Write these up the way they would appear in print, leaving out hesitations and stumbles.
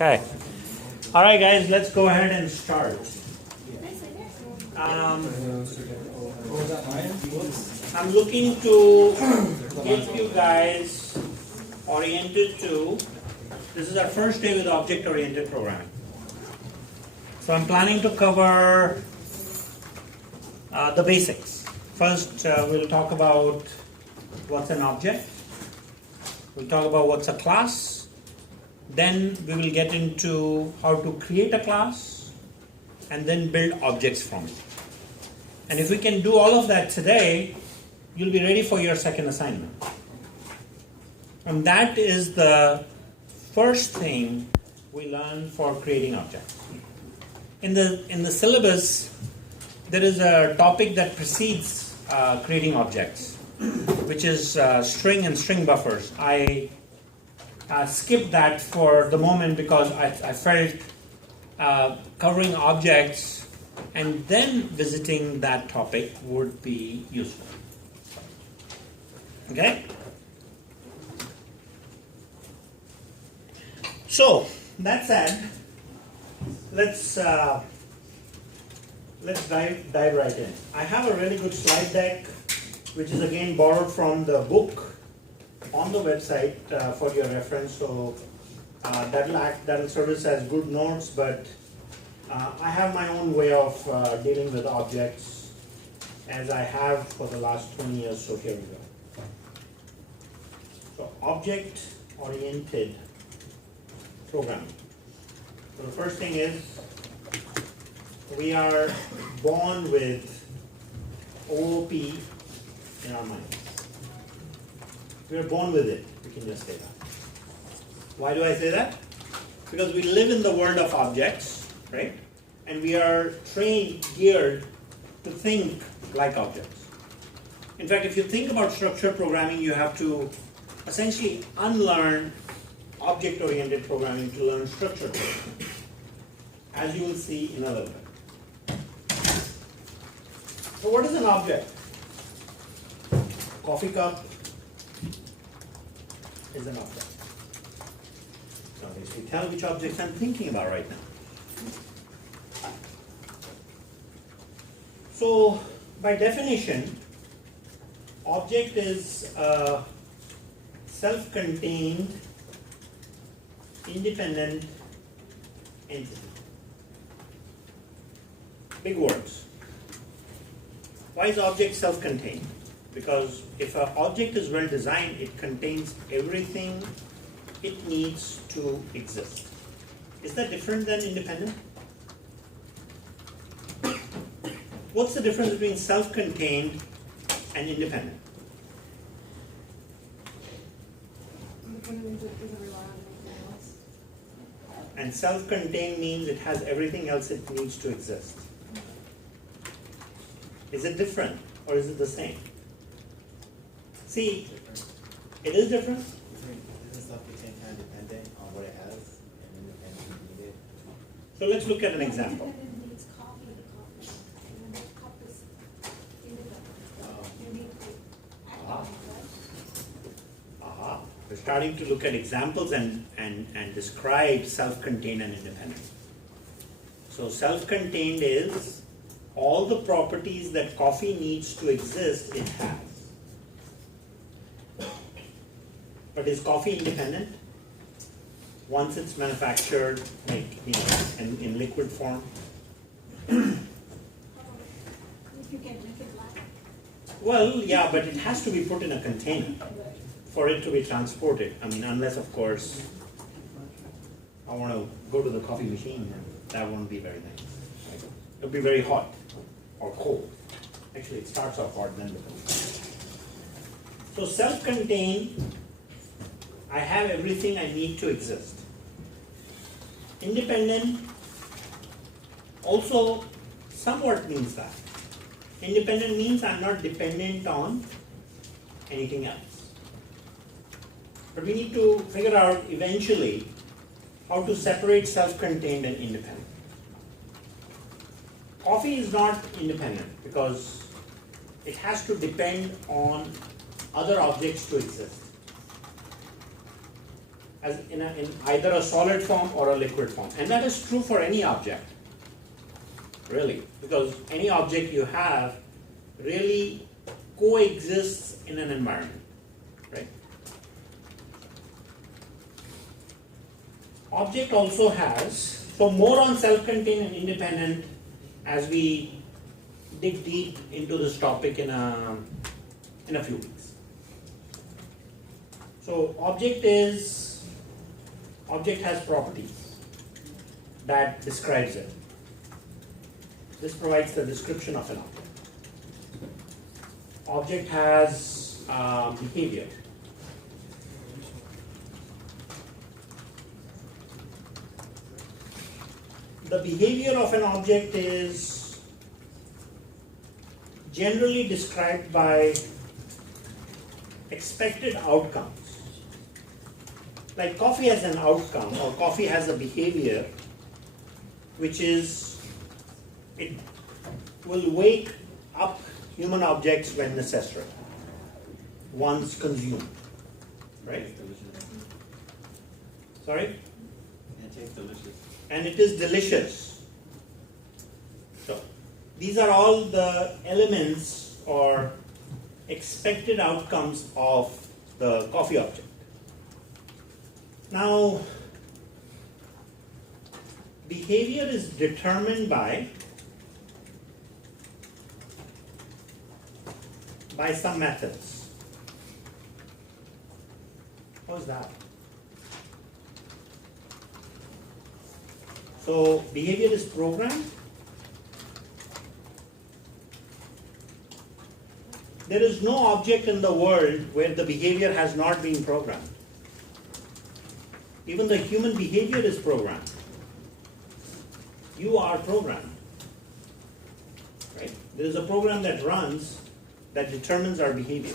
Okay. All right, guys, let's go ahead and start. I'm looking to get you guys oriented to, this is our first day with object-oriented programming. So I'm planning to cover the basics. First, we'll talk about what's an object. We'll talk about what's a class. Then we will get into how to create a class and then build objects from it. And if we can do all of that today, you'll be ready for your second assignment. And that is the first thing we learn for creating objects. In the syllabus, there is a topic that precedes creating objects, which is string and string buffers. I skipped that for the moment because I felt covering objects and then visiting that topic would be useful. Okay? So, that said, let's dive right in. I have a really good slide deck, which is again borrowed from the book on the website for your reference. So that'll serve as good notes, but I have my own way of dealing with objects, as I have for the last 20 years. So here we go. So object-oriented programming. So the first thing is, we are born with OOP in our mind. We are born with it, we can just say that. Why do I say that? Because we live in the world of objects, right? And we are trained, geared to think like objects. In fact, if you think about structured programming, you have to essentially unlearn object-oriented programming to learn structured programming, as you will see in a little bit. So what is an object? Coffee cup is an object. Now basically tell which objects I'm thinking about right now. So by definition, object is a self-contained, independent entity. Big words. Why is object self-contained? Because if an object is well designed, it contains everything it needs to exist. Is that different than independent? What's the difference between self-contained and independent? Independent doesn't rely on anything else. And self-contained means it has everything else it needs to exist. Is it different or is it the same? See, it is different. Isn't self-contained kind of dependent on what it has and independent needed? So let's look at an example. Independent needs coffee, and the cup is independent. You need to act on it, right? Aha. We're starting to look at examples and describe self-contained and independent. So self-contained is all the properties that coffee needs to exist, it has. But is coffee independent? Once it's manufactured, like, in liquid form? If you can make it black. Well, yeah, but it has to be put in a container for it to be transported. I mean, unless, of course, I want to go to the coffee machine, and that won't be very nice. It'll be very hot or cold. Actually, it starts off hot, then becomes cold. So self-contained, I have everything I need to exist. Independent also somewhat means that. Independent means I'm not dependent on anything else. But we need to figure out eventually how to separate self-contained and independent. Coffee is not independent because it has to depend on other objects to exist. as in either a solid form or a liquid form. And that is true for any object, really, because any object you have really coexists in an environment, right? Object also has, so more on self-contained and independent as we dig deep into this topic in a few weeks. So object has properties that describes it. This provides the description of an object. Object has behavior. The behavior of an object is generally described by expected outcomes. Like coffee has an outcome, or coffee has a behavior, which is it will wake up human objects when necessary, once consumed, right? Sorry? And it tastes delicious. And it is delicious. So these are all the elements or expected outcomes of the coffee object. Now, behavior is determined by some methods. How's that? So behavior is programmed. There is no object in the world where the behavior has not been programmed. Even the human behavior is programmed. You are programmed, right? There is a program that runs that determines our behavior.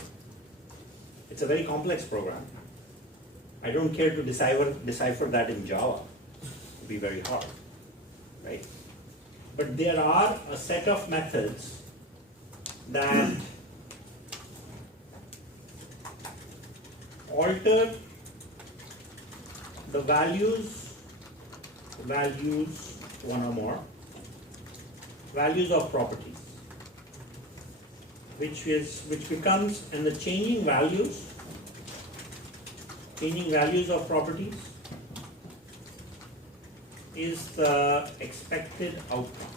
It's a very complex program. I don't care to decipher that in Java. It would be very hard, right? But there are a set of methods that alter the values, one or more, values of properties, which becomes, and the changing values of properties is the expected outcome.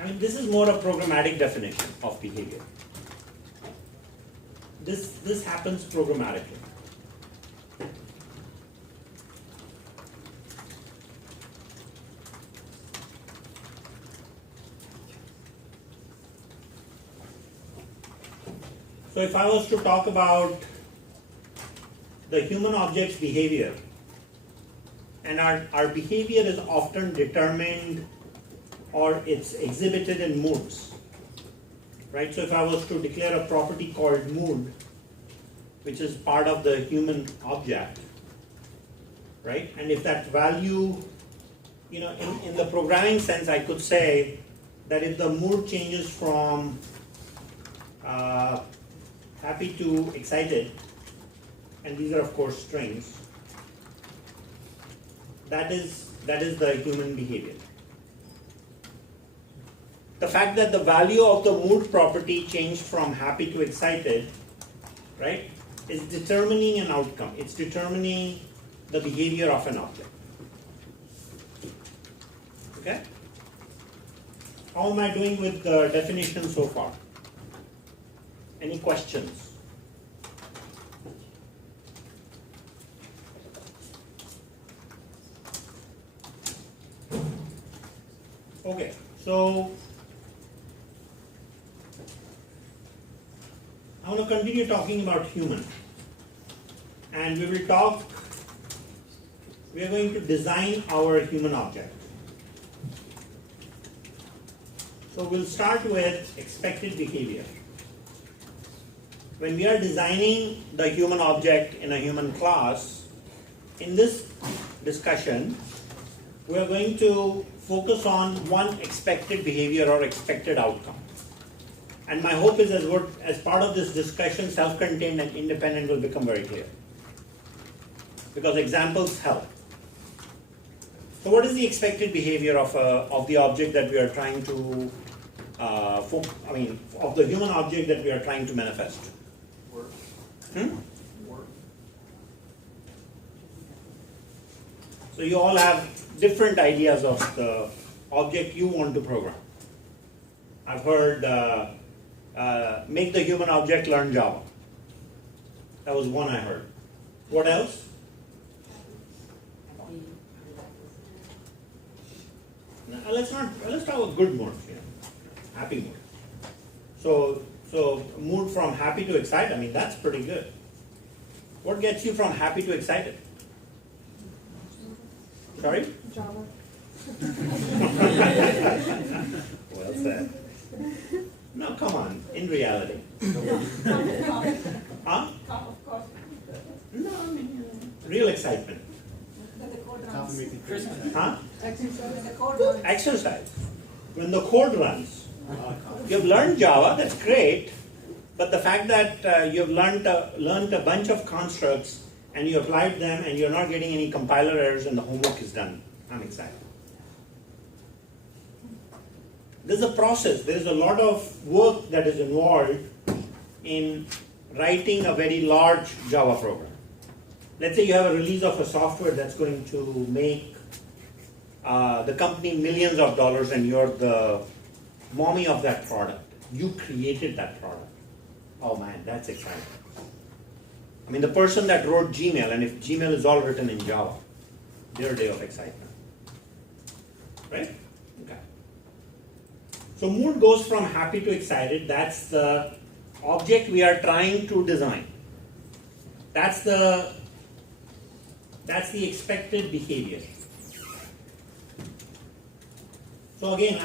I mean, this is more a programmatic definition of behavior. This happens programmatically. So if I was to talk about the human object's behavior, and our behavior is often determined or it's exhibited in moods, right? So if I was to declare a property called mood, which is part of the human object, right? And if that value, in the programming sense, I could say that if the mood changes from happy to excited, and these are of course strings, that is the human behavior. The fact that the value of the mood property changed from happy to excited, right, is determining an outcome. It's determining the behavior of an object. Okay? How am I doing with the definition so far? Any questions? Okay, so I want to continue talking about human, and we are going to design our human object. So we'll start with expected behavior. When we are designing the human object in a human class, in this discussion, we are going to focus on one expected behavior or expected outcome. And my hope is as part of this discussion, self-contained and independent will become very clear. Because examples help. So what is the expected behavior of the object that we are trying to, of the human object that we are trying to manifest? Work. Work. So you all have different ideas of the object you want to program. I've heard make the human object learn Java. That was one I heard. What else? No, let's talk about good mood, happy mood. So mood from happy to excited, I mean that's pretty good. What gets you from happy to excited? Sorry? Java. Well said. No, come on, in reality. Huh? Of course. No, I mean, real excitement. When the code runs. Confirmation. Christmas. Huh? When the code runs. Exercise. When the code runs. You've learned Java, that's great, but the fact that you've learned a bunch of constructs and you applied them and you're not getting any compiler errors and the homework is done, I'm excited. There's a process, there's a lot of work that is involved in writing a very large Java program. Let's say you have a release of a software that's going to make the company millions of dollars and you're the mommy of that product. You created that product. Oh man, that's exciting. I mean, the person that wrote Gmail, and if Gmail is all written in Java, their day of excitement. Right? Okay. So mood goes from happy to excited. That's the object we are trying to design. That's the expected behavior. So again,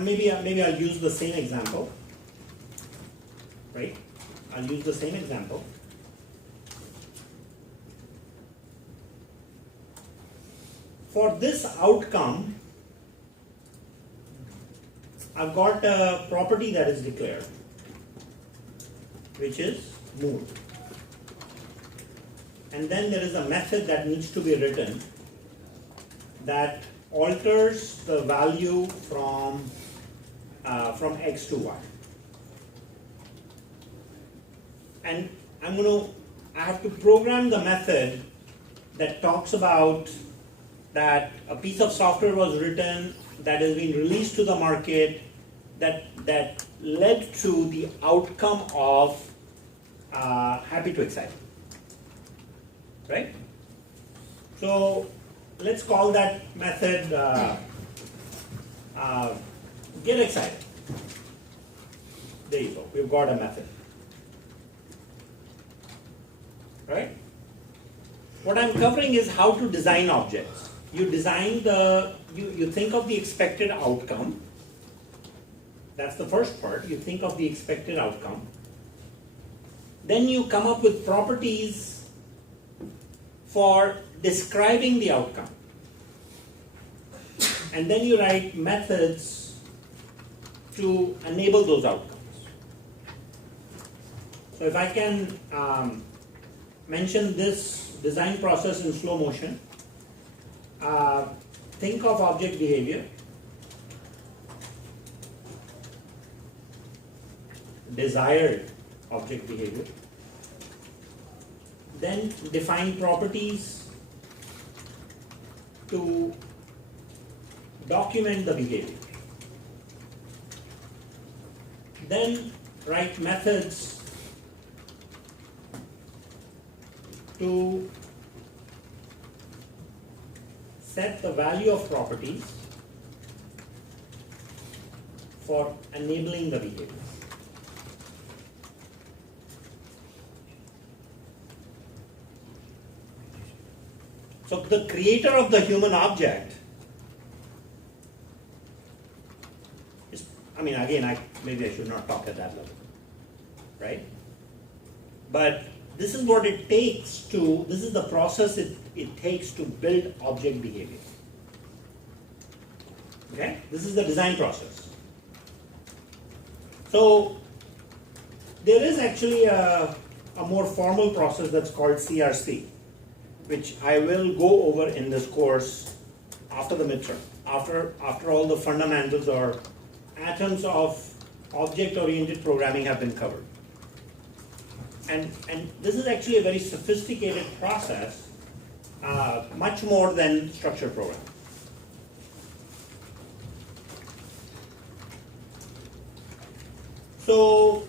maybe I'll use the same example. Right? I'll use the same example. For this outcome, I've got a property that is declared, which is mood. And then there is a method that needs to be written that alters the value from X to Y. And I have to program the method that talks about that a piece of software was written that has been released to the market that led to the outcome of happy to excited. Right? So let's call that method get excited. There you go. We've got a method. Right? What I'm covering is how to design objects. You design you think of the expected outcome. That's the first part. You think of the expected outcome. Then you come up with properties for describing the outcome. And then you write methods to enable those outcomes. So if I can mention this design process in slow motion, think of object behavior, desired object behavior, then define properties to document the behavior, then write methods to set the value of properties for enabling the behavior. So the creator of the human object is, maybe I should not talk at that level, right? But this is what it takes this is the process it takes to build object behavior. Okay? This is the design process. So There is actually a more formal process that's called CRC, which I will go over in this course after the midterm, after all the fundamentals or atoms of object-oriented programming have been covered. And this is actually a very sophisticated process, much more than structured programming. So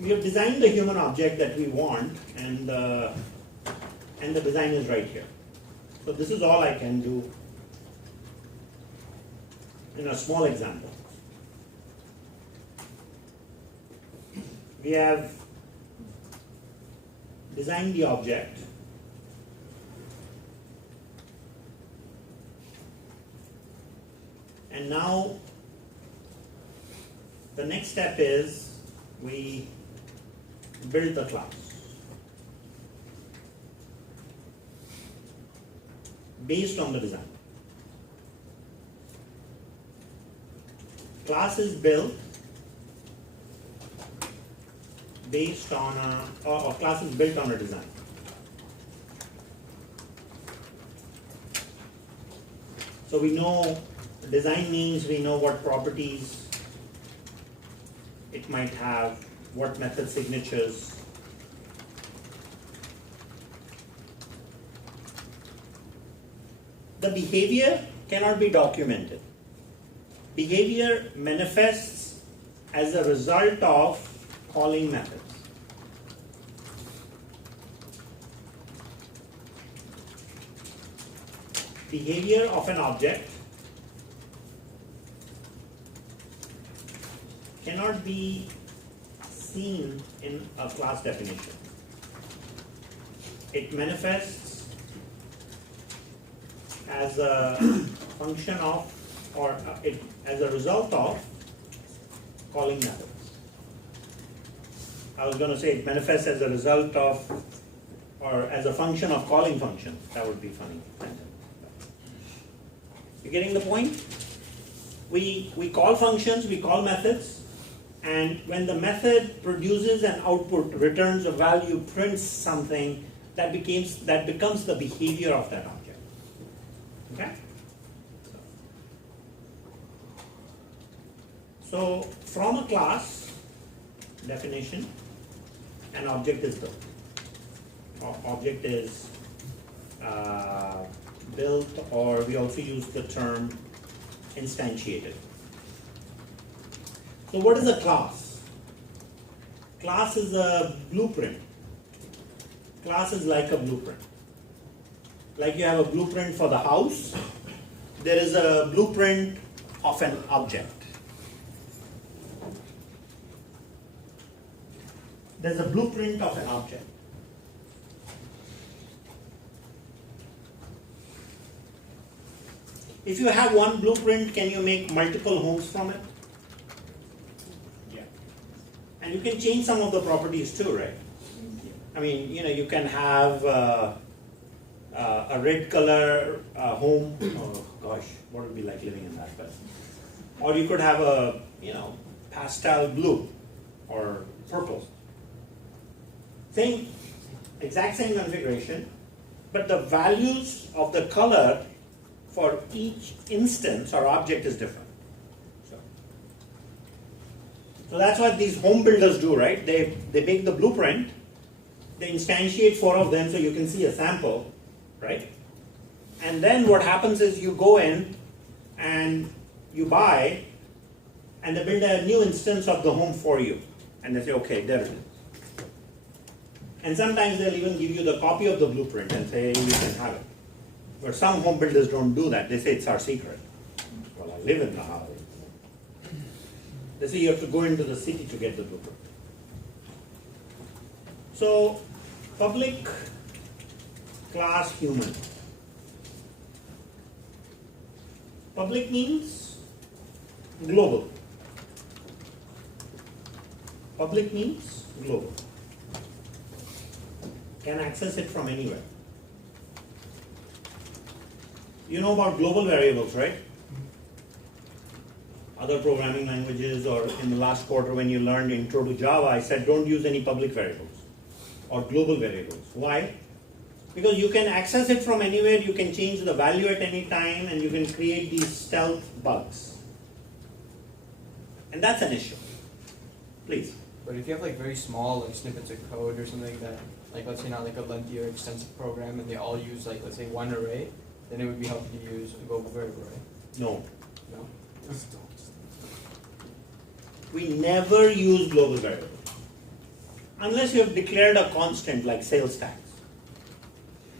we have designed the human object that we want, and the design is right here. So this is all I can do in a small example. We have designed the object. And now the next step is we build the class. Based on the design. Class is built based on or class is built on a design. So we know design means we know what properties it might have, what method signatures. The behavior cannot be documented. Behavior manifests as a result of calling methods. Behavior of an object cannot be seen in a class definition. It manifests as a function of, or as a result of calling methods. I was going to say it manifests as a result of, or as a function of calling functions. That would be funny. You getting the point? We call functions, we call methods, and when the method produces an output, returns a value, prints something, that becomes the behavior of that object. Okay? So from a class definition, an object is built. Object is built, or we also use the term instantiated. So what is a class? Class is a blueprint. Class is like a blueprint. Like you have a blueprint for the house, there is a blueprint of an object. There's a blueprint of an object. If you have one blueprint, can you make multiple homes from it? Yeah. And you can change some of the properties too, right? I mean, you can have a red color home. Oh gosh, what would it be like living in that? But, or you could have a pastel blue or purple. Exact same configuration, but the values of the color for each instance or object is different. So that's what these home builders do, right? They make the blueprint, they instantiate 4 of them so you can see a sample, right? And then what happens is you go in and you buy, and they build a new instance of the home for you. And they say, okay, there it is. And sometimes they'll even give you the copy of the blueprint and say, you can have it. But some home builders don't do that. They say it's our secret. Well, I live in the house. They say you have to go into the city to get the blueprint. So, public class human. Public means global. Public means global. Can access it from anywhere. You know about global variables, right? other programming languages, or in the last quarter when you learned Intro to Java, I said don't use any public variables or global variables. Why? Because you can access it from anywhere, you can change the value at any time, and you can create these stealth bugs. And that's an issue. Please. But if you have like very small like snippets of code or something that, like let's say not like a lengthy or extensive program, and they all use like let's say one array, then it would be helpful to use a global variable array. No. No. We never use global variables. Unless you have declared a constant like sales tax.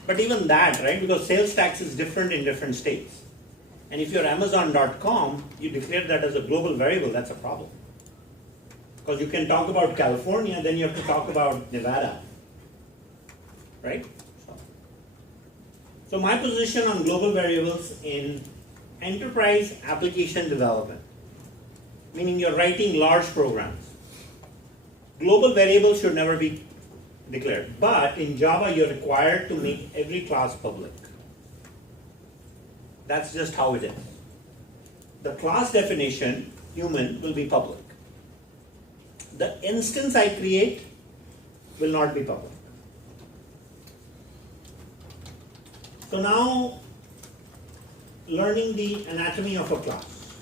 But even that, right, because sales tax is different in different states. And if you're Amazon.com, you declare that as a global variable, that's a problem. Because you can talk about California, then you have to talk about Nevada. Right? So my position on global variables in enterprise application development, meaning you're writing large programs, global variables should never be declared. But in Java, you're required to make every class public. That's just how it is. The class definition, human, will be public. The instance I create will not be public. So now, learning the anatomy of a class.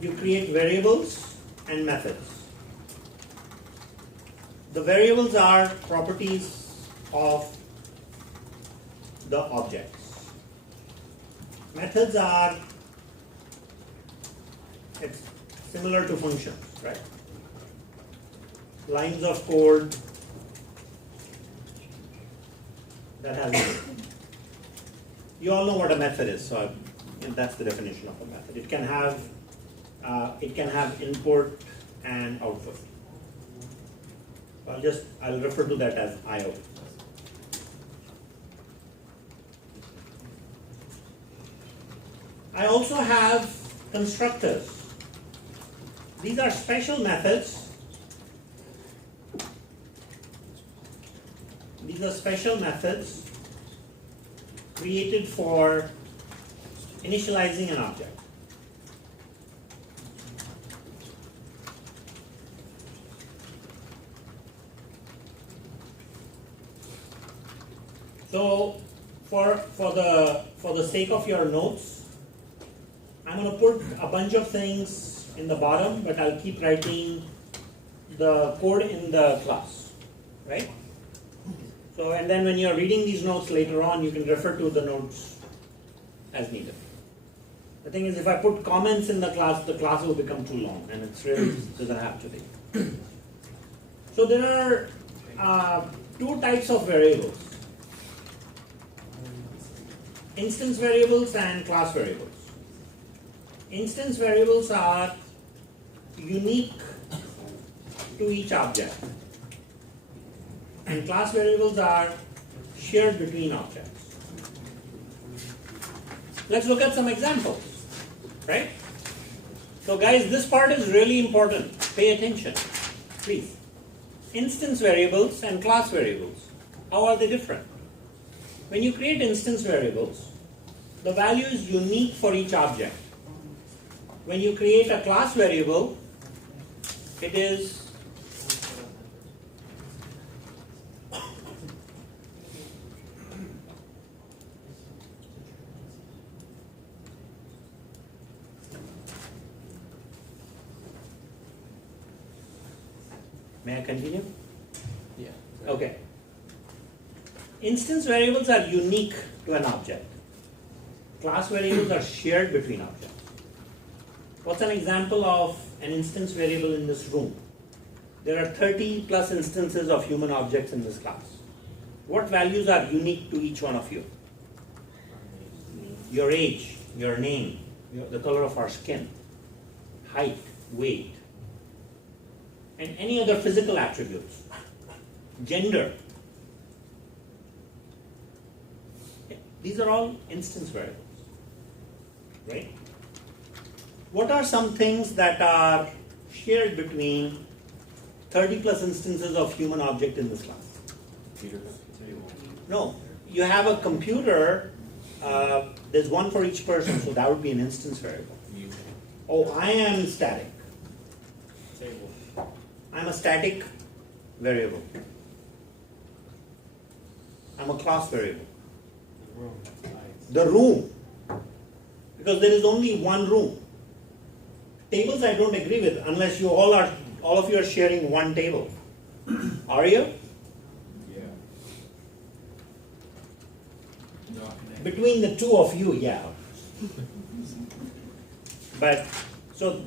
You create variables and methods. The variables are properties of the objects. Methods are, it's similar to functions, right? Lines of code that has, you all know what a method is, so that's the definition of a method. It can have input and output. I'll refer to that as IO. I also have constructors. These are special methods. These are special methods created for initializing an object. So for the sake of your notes, I'm going to put a bunch of things in the bottom, but I'll keep writing the code in the class, right? So, and then when you're reading these notes later on, you can refer to the notes as needed. The thing is, if I put comments in the class will become too long, and it's really doesn't have to be. So there are two types of variables: instance variables and class variables. Instance variables are unique to each object, and class variables are shared between objects. Let's look at some examples, right? So guys, this part is really important. Pay attention, please. Instance variables and class variables, how are they different? When you create instance variables, the value is unique for each object. When you create a class variable, it is May I continue? Yeah. Okay. Instance variables are unique to an object. Class variables are shared between objects. What's an example of an instance variable in this room? There are 30 plus instances of human objects in this class. What values are unique to each one of you? Your age, your name, the color of our skin, height, weight, and any other physical attributes, gender. These are all instance variables, right? What are some things that are shared between 30 plus instances of human object in this class? No, you have a computer, there's one for each person, so that would be an instance variable. Oh, I am static. Table. I'm a static variable. I'm a class variable. Room. Nice. The room, because there is only one room. Tables I don't agree with unless you all of you are sharing one table. Are you? Yeah. Between the two of you, yeah. But so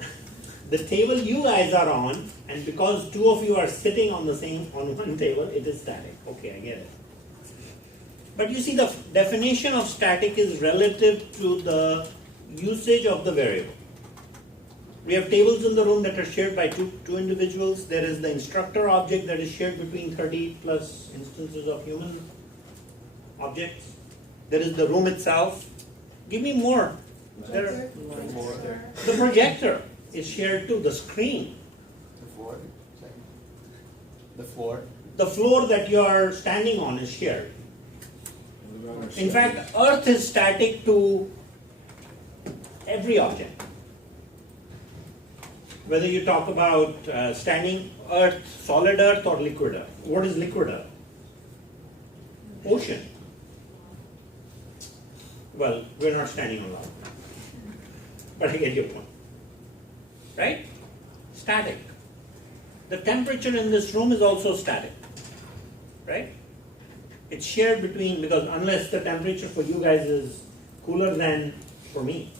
the table you guys are on, and because two of you are sitting on one table, it is static. Okay, I get it. But you see, the definition of static is relative to the usage of the variable. We have tables in the room that are shared by two individuals. There is the instructor object that is shared between 30 plus instances of human objects. There is the room itself. Give me more. There, the projector is shared too. The screen. The floor. The floor. The floor that you are standing on is shared. In fact, Earth is static to every object. Whether you talk about standing Earth, solid Earth or liquid Earth. What is liquid Earth? Ocean. Well, we're not standing on land. But I get your point. Right? Static. The temperature in this room is also static. Right? It's shared between, because unless the temperature for you guys is cooler than for me.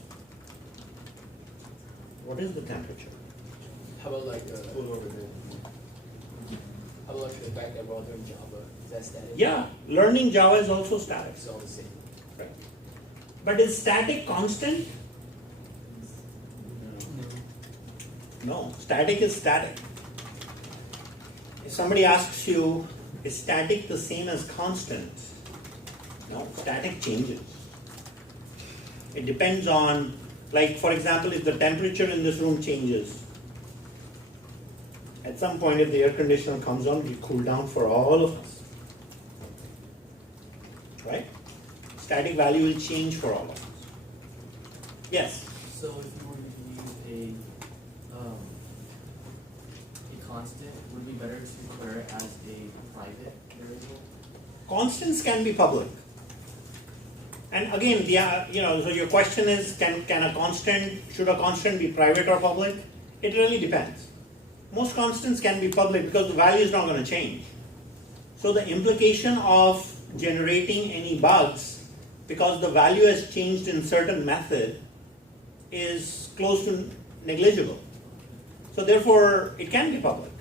What is the temperature? How about like Pull over there. how about like the fact that we're all doing Java? Is that static? Yeah, learning Java is also static. It's all the same. Right. But is static constant? No, static is static. If somebody asks you, is static the same as constant? No, static changes. It depends on, like for example, if the temperature in this room changes, at some point if the air conditioner comes on, it will cool down for all of us. Right? Static value will change for all of us. Yes? So if you were to use a constant, would it be better to declare it as a private variable? Constants can be public. And again, so your question is, should a constant be private or public? It really depends. Most constants can be public because the value is not going to change. So the implication of generating any bugs, because the value has changed in certain method, is close to negligible. So therefore, it can be public.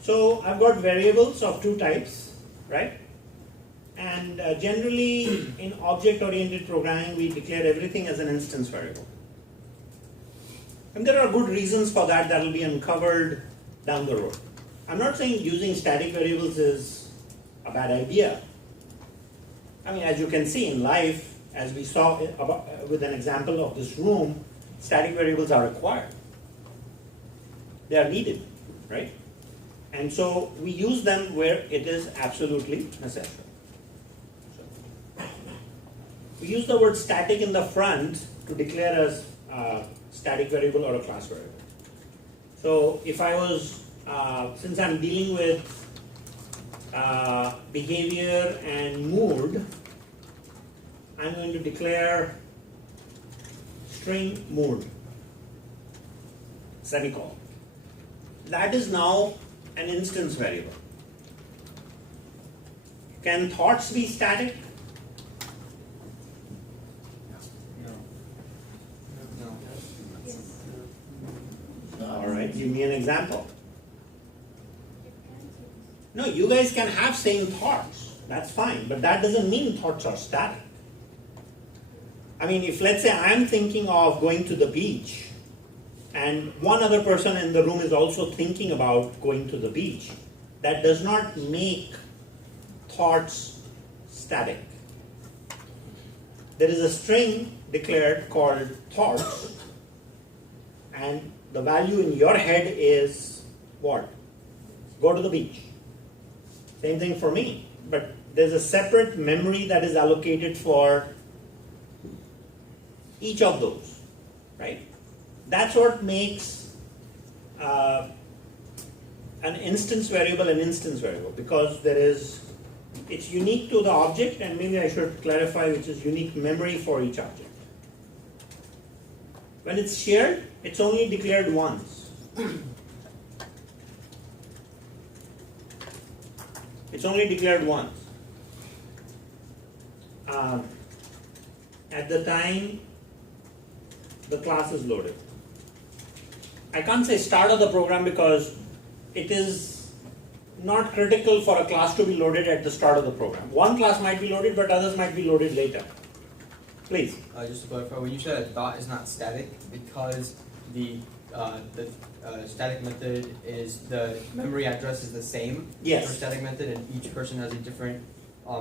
So I've got variables of two types, right? And generally, in object-oriented programming, we declare everything as an instance variable. And there are good reasons for that will be uncovered down the road. I'm not saying using static variables is a bad idea. I mean, as you can see in life, as we saw with an example of this room, static variables are required. They are needed, right? And so we use them where it is absolutely necessary. We use the word static in the front to declare a static variable or a class variable. So if I was, since I'm dealing with behavior and mood, I'm going to declare string mood, semicolon. That is now an instance variable. Can thoughts be static? All right, give me an example. No, you guys can have same thoughts. That's fine, but that doesn't mean thoughts are static. I mean, if let's say I'm thinking of going to the beach, and one other person in the room is also thinking about going to the beach, that does not make thoughts static. There is a string declared called thoughts, and the value in your head is what? Go to the beach. Same thing for me, but there's a separate memory that is allocated for each of those. right? That's what makes an instance variable an instance variable, because it's unique to the object, and maybe I should clarify which is unique memory for each object. When it's shared, it's only declared once. It's only declared once. At the time the class is loaded. I can't say start of the program because it is not critical for a class to be loaded at the start of the program. One class might be loaded, but others might be loaded later. Please. Just to clarify, when you said a dot is not static, because the static method is the memory address is the same Yes. for static method, and each person has a different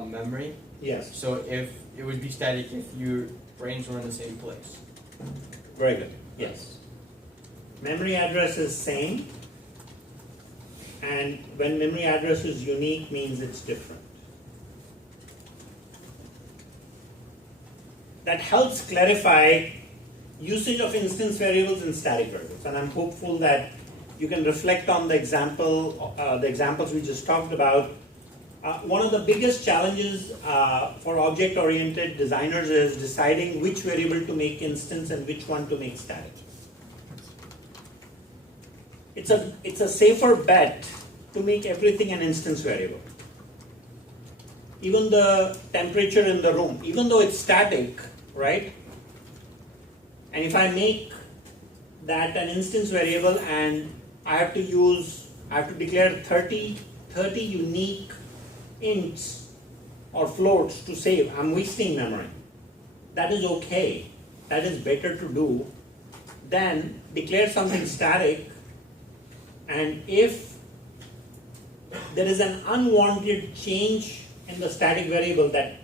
memory. Yes. So if it would be static if your brains were in the same place. Very good. Yes. Memory address is same, and when memory address is unique means it's different. That helps clarify usage of instance variables and static variables, and I'm hopeful that you can reflect on the examples we just talked about. One of the biggest challenges for object-oriented designers is deciding which variable to make instance and which one to make static. It's a safer bet to make everything an instance variable. Even the temperature in the room, even though it's static, right? And if I make that an instance variable and I have to declare 30 unique ints or floats to save, I'm wasting memory. That is okay. That is better to do than declare something static, and if there is an unwanted change in the static variable that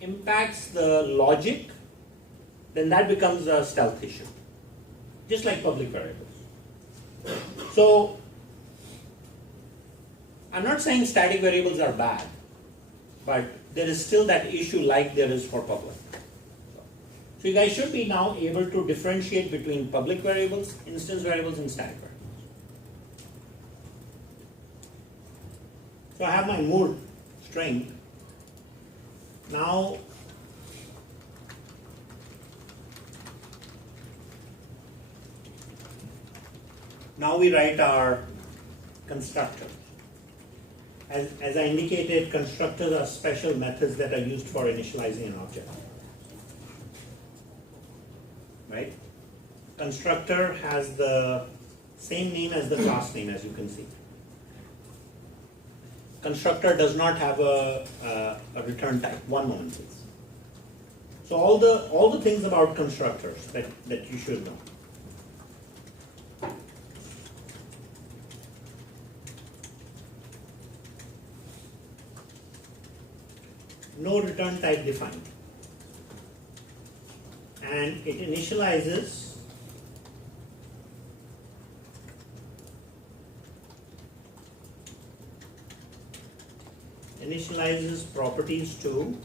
impacts the logic, then that becomes a stealth issue, just like public variables. So I'm not saying static variables are bad, but there is still that issue like there is for public. So you guys should be now able to differentiate between public variables, instance variables, and static variables. So I have my mood string. Now we write our constructor. As I indicated, constructors are special methods that are used for initializing an object. Right? Constructor has the same name as the class name, as you can see. Constructor does not have a return type. One moment, please. So all the things about constructors that you should know. No return type defined, and it initializes properties to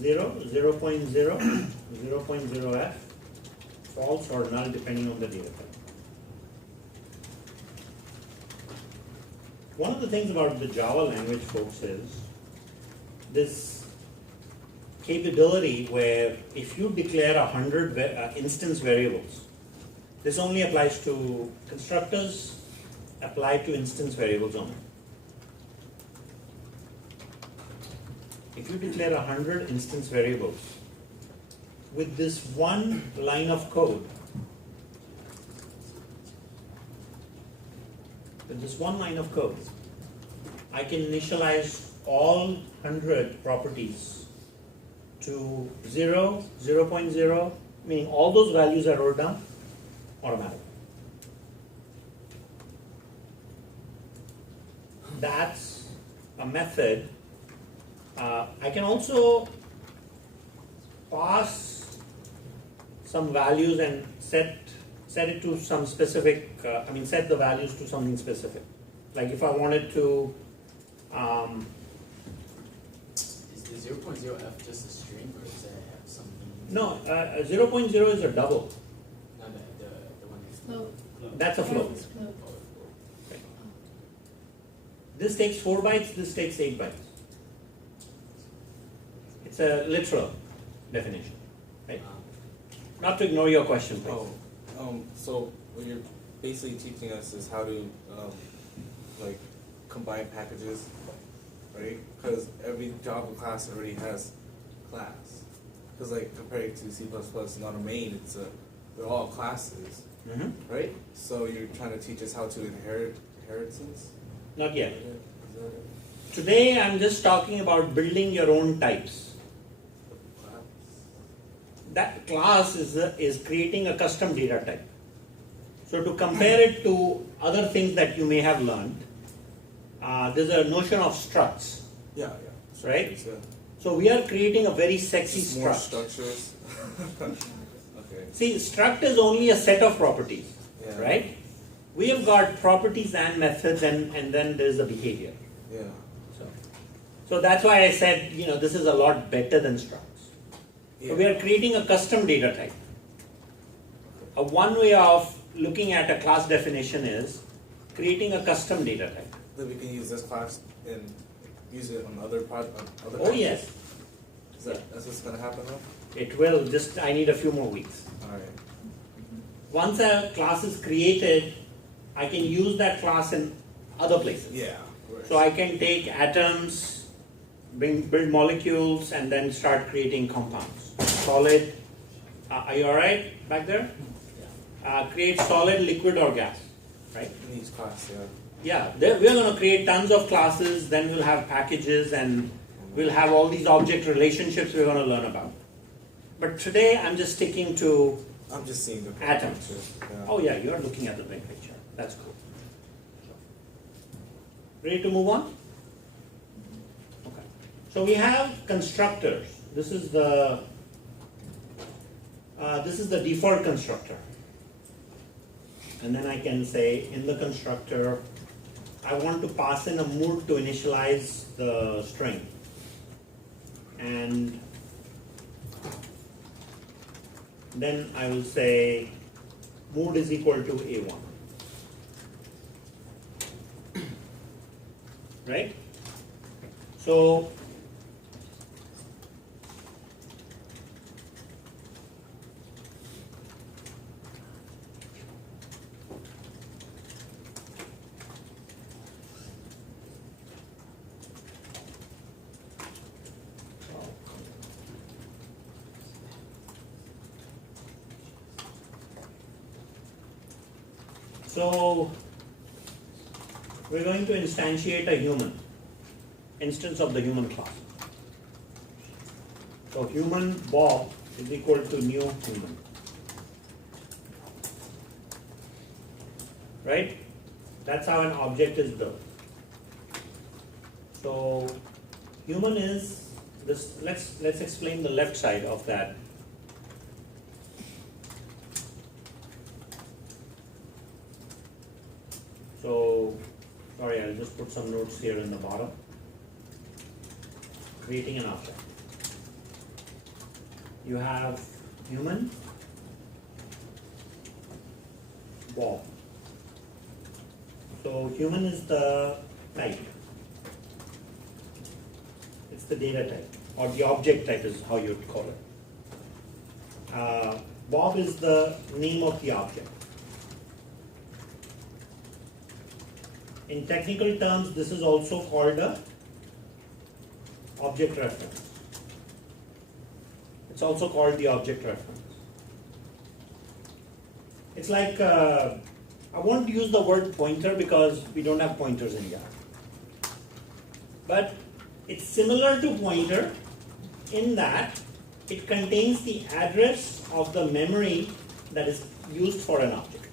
0, 0.0, 0.0f, false or null depending on the data type. One of the things about the Java language, folks, is this capability where if you declare 100 instance variables, this only applies to constructors, apply to instance variables only. If you declare 100 instance variables with this one line of code, I can initialize all 100 properties to 0, 0.0, meaning all those values are wrote down automatically. That's a method. I can also pass some values and set it to some specific, set the values to something specific. Like if I wanted to, Is the 0.0f just a string, or does it have some meaning No, 0.0 is a double. No, the one next to Float. That's a float. It's float. This takes 4 bytes, this takes 8 bytes. It's a literal definition, right? Not to ignore your question, please. So what you're basically teaching us is how to like combine packages, right? Because every Java class already has class. Because like compared to C++, not a main, they're all classes, Mhm. right? So you're trying to teach us how to inheritance. Not yet. Is that it? Today I'm just talking about building your own types. Class. That class is creating a custom data type. So to compare it to other things that you may have learned, there's a notion of structs. Yeah. Right? Structures, yeah. So we are creating a very sexy Just more struct. structures. Okay. See, struct is only a set of properties, Yeah. right? We have got properties and methods, and then there's the behavior. Yeah. So that's why I said, this is a lot better than structs. So we are creating a custom data type. One way of looking at a class definition is creating a custom data type. Then we can use this class and use it on other other. Oh yes, That's what's gonna happen though? it will, just I need a few more weeks. Alright. Once a class is created, I can use that class in other places. Yeah. Of course. So I can take atoms, build molecules, and then start creating compounds. Solid, are you alright back there? Create solid, liquid, or gas, right? In each class, yeah. Yeah, we're going to create tons of classes, then we'll have packages, and we'll have all these object relationships we're going to learn about. But today I'm just sticking to, I'm just seeing the Atoms. picture, yeah. oh yeah, you're looking at the big picture. That's cool. Ready to move on? Okay. So we have constructors. This is the default constructor. And then I can say in the constructor, I want to pass in a mood to initialize the string. And then I will say mood is equal to A1. Right? So So we're going to instantiate a human, instance of the human class. So human Bob is equal to new human. Right? That's how an object is built. So human is this. Let's explain the left side of that. So, sorry, I'll just put some notes here in the bottom. Creating an object. You have human, Bob. So human is the type. It's the data type, or the object type is how you'd call it. Bob is the name of the object. In technical terms, this is also called a object reference. It's also called the object reference. It's like, I won't use the word pointer because we don't have pointers in Java. But it's similar to pointer in that it contains the address of the memory that is used for an object.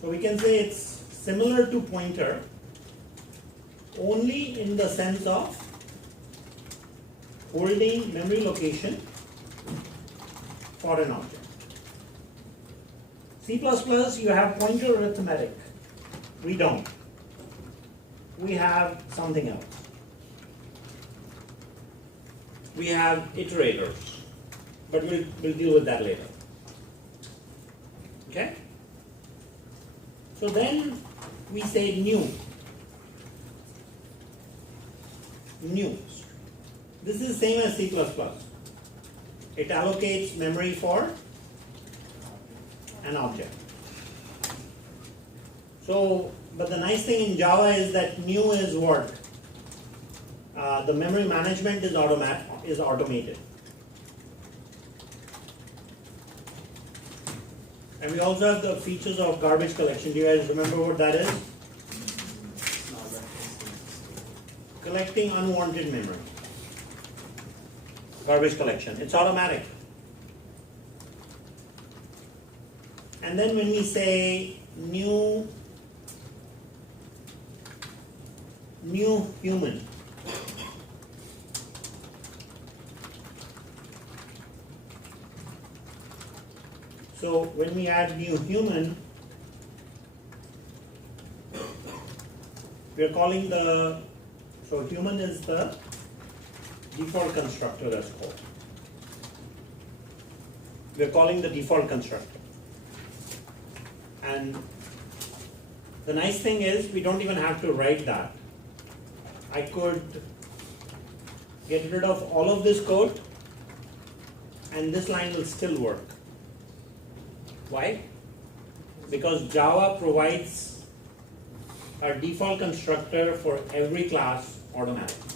So we can say it's similar to pointer only in the sense of holding memory location for an object. C++, you have pointer arithmetic. We don't. We have something else. we have iterators, but we'll deal with that later. Okay? So then we say new. New. This is the same as C++. It allocates memory for an object. So, but the nice thing in Java is that new is what? The memory management is automated. And we also have the features of garbage collection. Do you guys remember what that is? Collecting unwanted memory. Garbage collection. It's automatic. And then when we say new human, so when we add new human, we are calling so human is the default constructor that's called. We are calling the default constructor. And the nice thing is we don't even have to write that. I could get rid of all of this code and this line will still work. Why? Because Java provides a default constructor for every class automatically.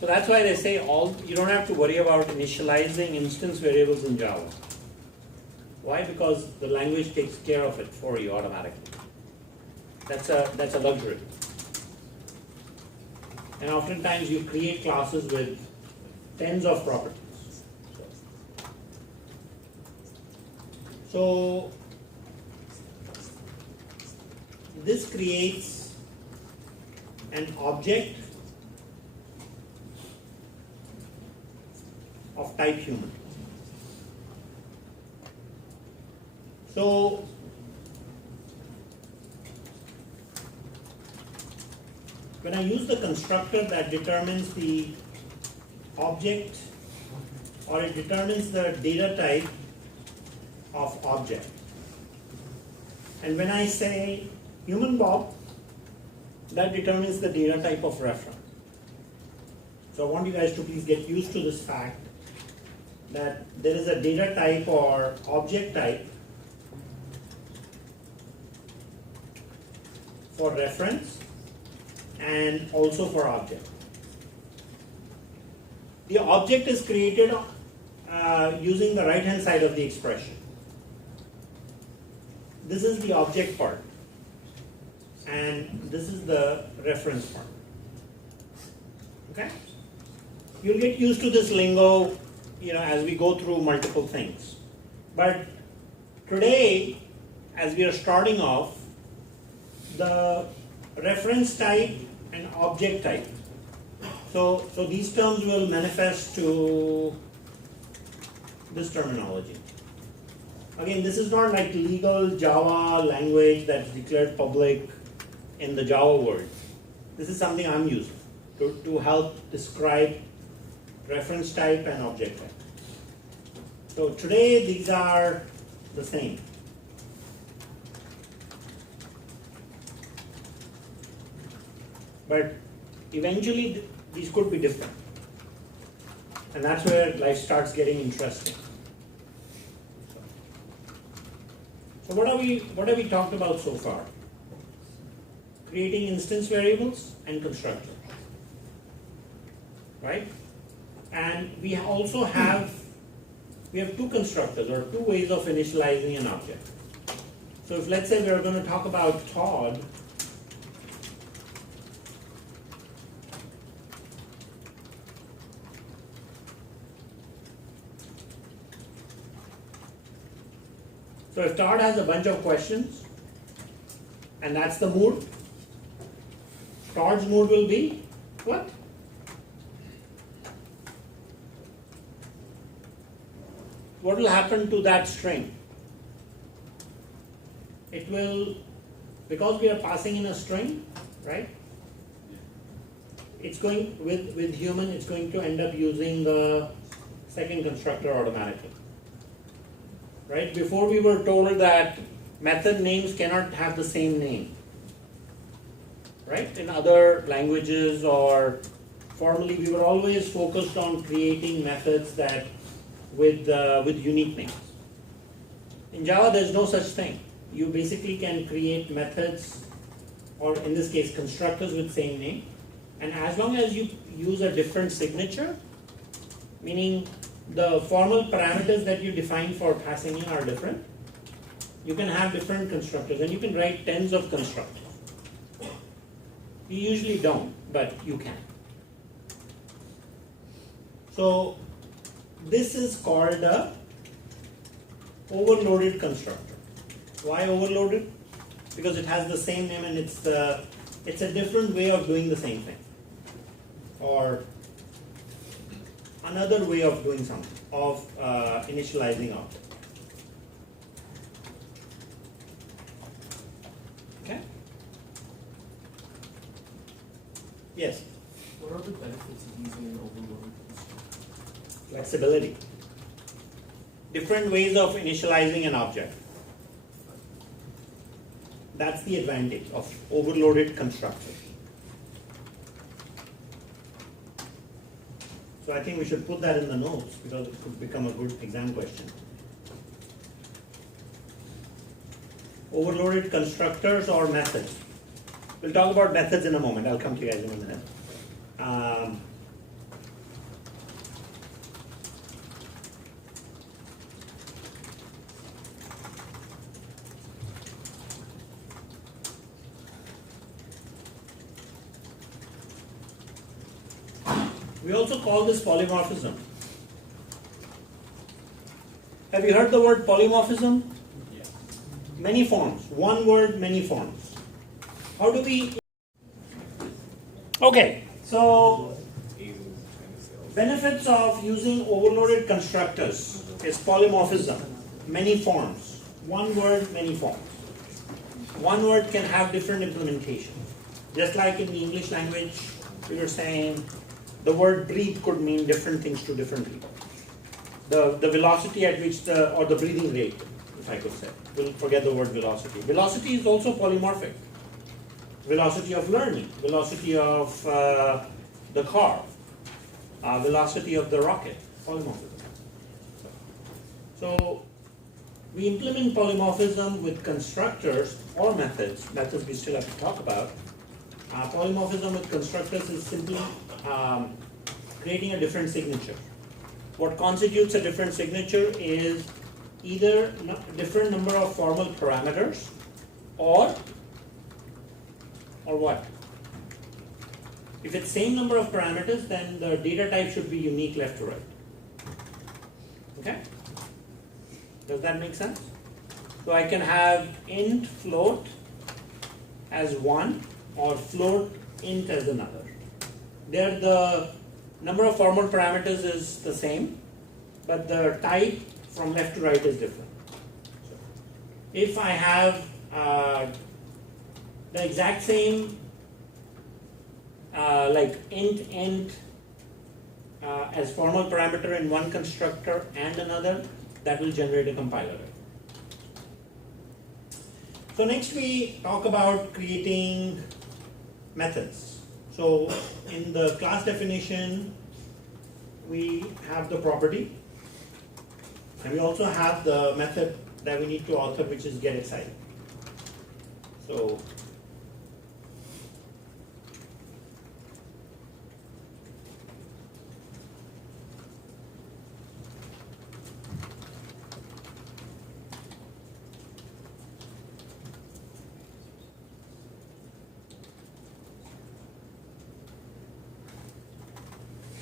So that's why they say you don't have to worry about initializing instance variables in Java. Why? Because the language takes care of it for you automatically. That's a luxury. And oftentimes you create classes with tens of properties. So this creates an object of type human. So when I use the constructor that determines the object, or it determines the data type of object. And when I say human Bob, that determines the data type of reference. So I want you guys to please get used to this fact that there is a data type or object type for reference and also for object. The object is created using the right hand side of the expression. This is the object part and this is the reference part. Okay? You'll get used to this lingo, as we go through multiple things. But today, as we are starting off, the reference type and object type. So these terms will manifest to this terminology. Again, this is not like legal Java language that's declared public in the Java world. This is something I'm using to help describe reference type and object type. So today these are the same. But eventually these could be different. And that's where life starts getting interesting. So what have we talked about so far? Creating instance variables and constructors. Right? And we also have two constructors or two ways of initializing an object. So if let's say we're going to talk about Todd, so if Todd has a bunch of questions and that's the mood, Todd's mood will be what? what will happen to that string? It will, because we are passing in a string, right? It's going, with human, it's going to end up using the second constructor automatically. Right? Before we were told that method names cannot have the same name. Right? In other languages or formally, we were always focused on creating methods that with unique names. In Java, there's no such thing. You basically can create methods, or in this case, constructors with same name, and as long as you use a different signature, meaning the formal parameters that you define for passing in are different, you can have different constructors, and you can write tens of constructors. You usually don't, but you can. So this is called a overloaded constructor. Why overloaded? Because it has the same name and it's a different way of doing the same thing, or another way of doing something, of initializing object. Okay? Yes? What are the benefits of using an overloaded constructor? Flexibility. Different ways of initializing an object. That's the advantage of overloaded constructors. So I think we should put that in the notes because it could become a good exam question. Overloaded constructors or methods. We'll talk about methods in a moment. I'll come to you guys in a minute. We also call this polymorphism. Have you heard the word polymorphism? Yes. Many forms. One word, many forms. How do we... Okay, so benefits of using overloaded constructors is polymorphism. Many forms. One word, many forms. One word can have different implementations. Just like in the English language, we were saying the word breathe could mean different things to different people. The velocity at which or the breathing rate, if I could say. We'll forget the word velocity. Velocity is also polymorphic. Velocity of learning, velocity of the car, velocity of the rocket, polymorphism. So we implement polymorphism with constructors or methods. Methods we still have to talk about. Polymorphism with constructors is simply creating a different signature. What constitutes a different signature is either a different number of formal parameters or what? If it's same number of parameters, then the data type should be unique left to right. Okay? Does that make sense? So I can have int float as one or float int as another. There the number of formal parameters is the same, but the type from left to right is different. So if I have the exact same like int as formal parameter in one constructor and another, that will generate a compiler. So next we talk about creating methods. So in the class definition, we have the property, and we also have the method that we need to author, which is getExcited. So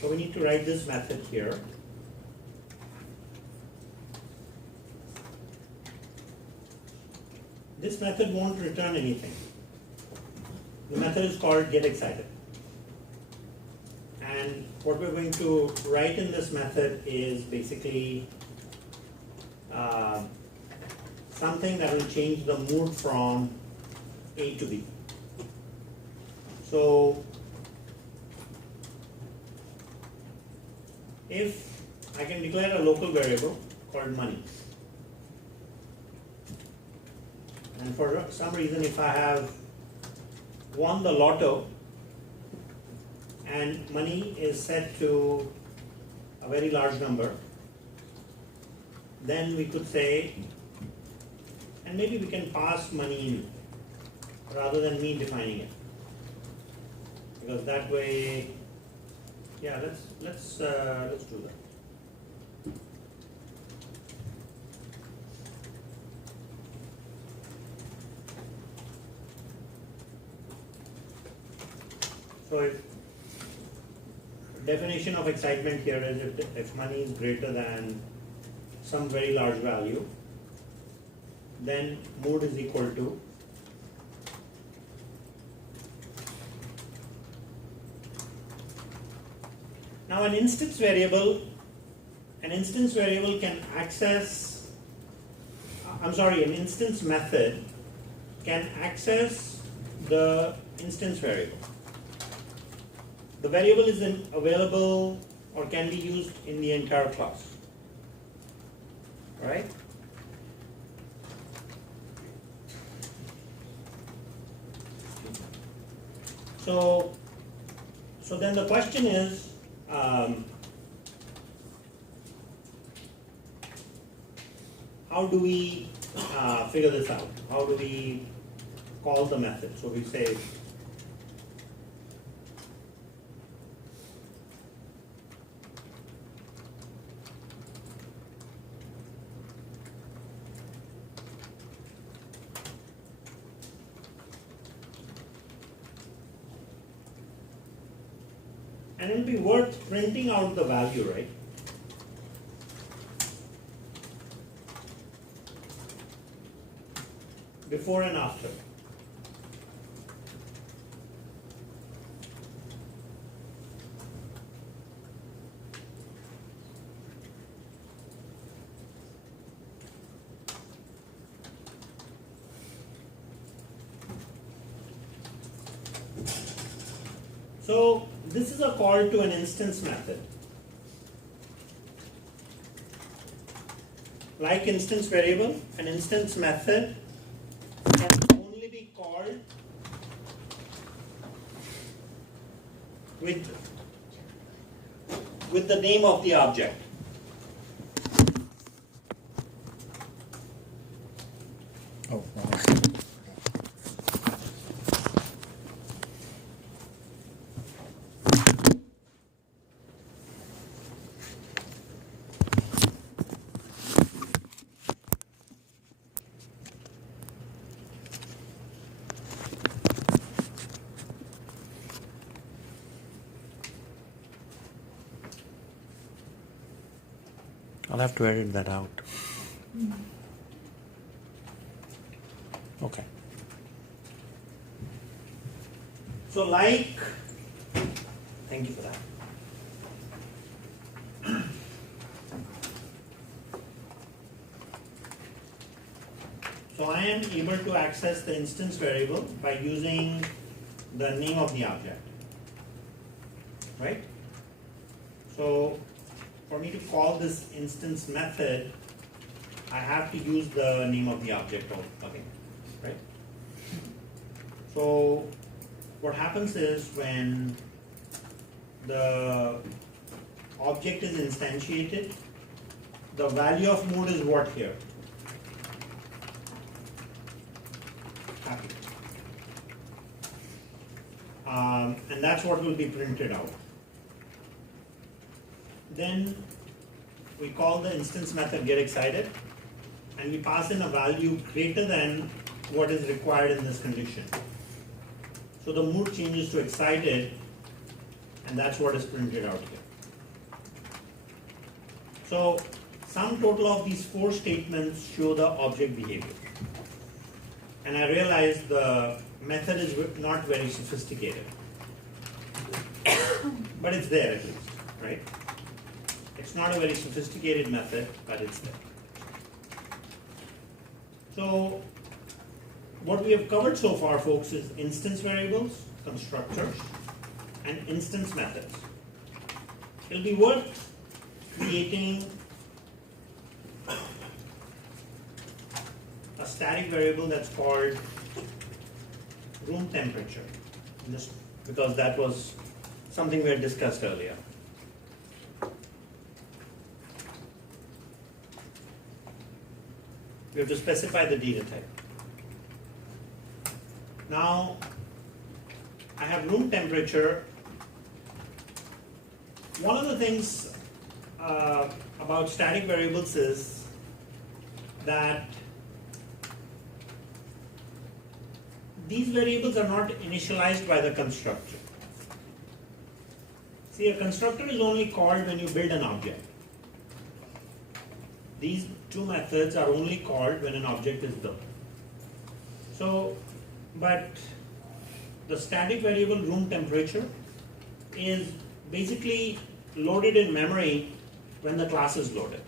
we need to write this method here. This method won't return anything. The method is called getExcited. And what we're going to write in this method is basically something that will change the mood from A to B. So if I can declare a local variable called money, and for some reason if I have won the lotto and money is set to a very large number, then we could say, and maybe we can pass money in rather than me defining it, because that way, yeah, let's do that. So if definition of excitement here is if money is greater than some very large value, then mood is equal to now an instance variable can access an instance method can access the instance variable. The variable is available or can be used in the entire class, right? So then the question is, how do we figure this out? How do we call the method? So we say and it will be worth printing out the value, right? Before and after. So this is a call to an instance method. Like instance variable, an instance method can only be called with the name of the object. Oh, wow. I'll have to edit that out. Okay. So thank you for that. So I am able to access the instance variable by using the name of the object, right? So for me to call this instance method, I have to use the name of the object again, right? So what happens is when the object is instantiated, the value of mood is what here? Happy. And that's what will be printed out. Then we call the instance method getExcited, and we pass in a value greater than what is required in this condition. So the mood changes to excited, and that's what is printed out here. So sum total of these 4 statements show the object behavior. And I realize the method is not very sophisticated, but it's there at least, right? It's not a very sophisticated method, but it's there. So what we have covered so far, folks, is instance variables, constructors, and instance methods. It'll be worth creating a static variable that's called room temperature, just because that was something we had discussed earlier. We have to specify the data type. Now, I have room temperature. One of the things about static variables is that these variables are not initialized by the constructor. See, a constructor is only called when you build an object. These two methods are only called when an object is built. So, but the static variable room temperature is basically loaded in memory when the class is loaded.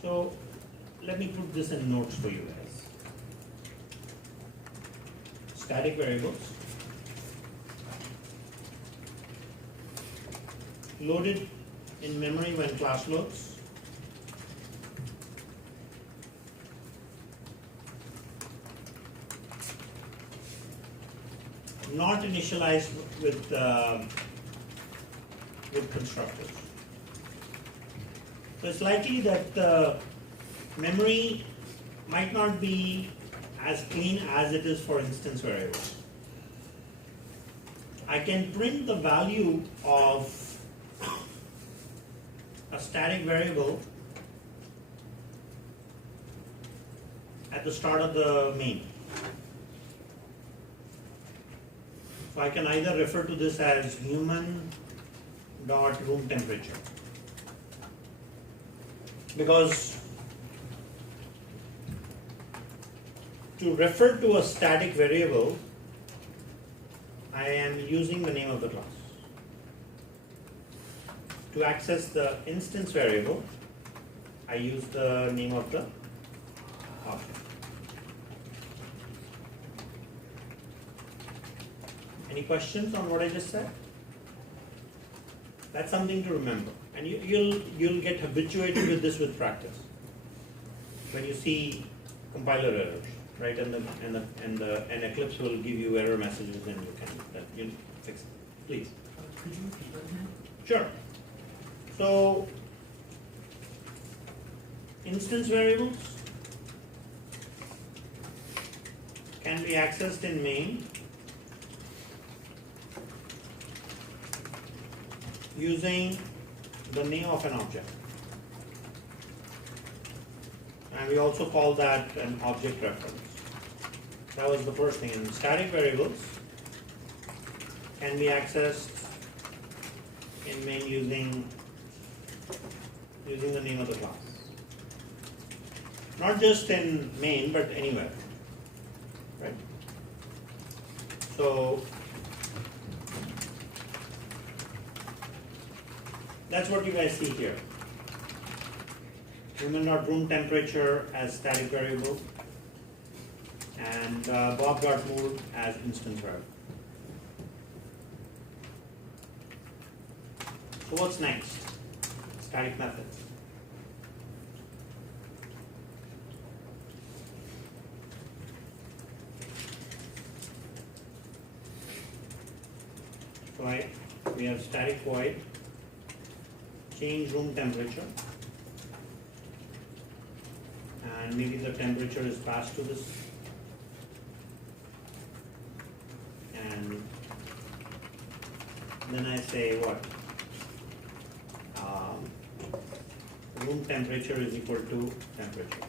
So, let me put this in notes for you guys. Static variables loaded in memory when class loads. Not initialized with constructors. So it's likely that the memory might not be as clean as it is for instance variables. I can print the value of a static variable at the start of the main. So I can either refer to this as human dot room temperature, because to refer to a static variable, I am using the name of the class. To access the instance variable, I use the name of the object. Any questions on what I just said? That's something to remember, and you'll get habituated with this with practice. When you see compiler errors, right, and Eclipse will give you error messages, and you can fix it. Please. Could you repeat that again? Sure. So, instance variables can be accessed in main using the name of an object. And we also call that an object reference. That was the first thing. And static variables can be accessed in main using the name of the class. Not just in main, but anywhere. Right? So that's what you guys see here. Human.room temperature as static variable, and Bob.mood as instance variable. So what's next? Static methods. So we have static void, change room temperature, and maybe the temperature is passed to this, and then I say what? Room temperature is equal to temperature.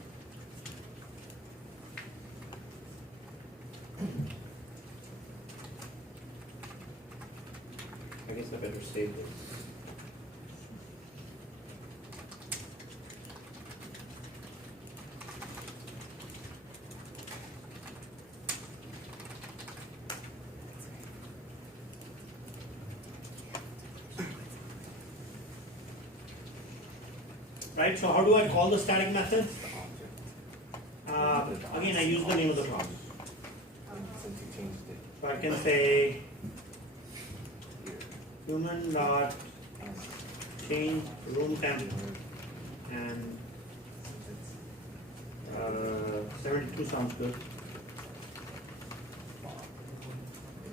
I guess I better save this. right? So how do I call the static method? Again, I use the name of the class. Since you changed it. So I can say human dot change room temp and 72 sounds good,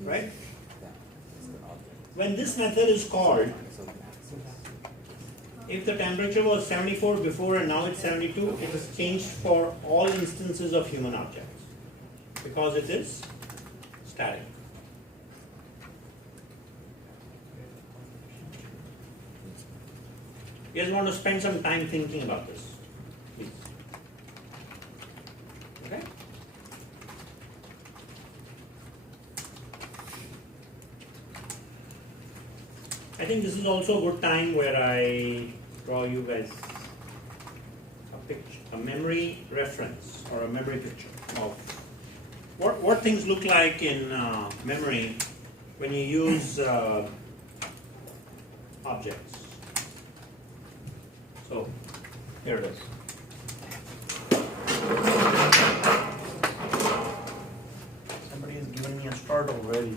right? When this method is called, if the temperature was 74 before and now it's 72, it is changed for all instances of human objects because it is static. You guys want to spend some time thinking about this, please. Okay? I think this is also a good time where I draw you guys a memory reference or a memory picture of what things look like in memory when you use objects. So here it is. Somebody has given me a start already.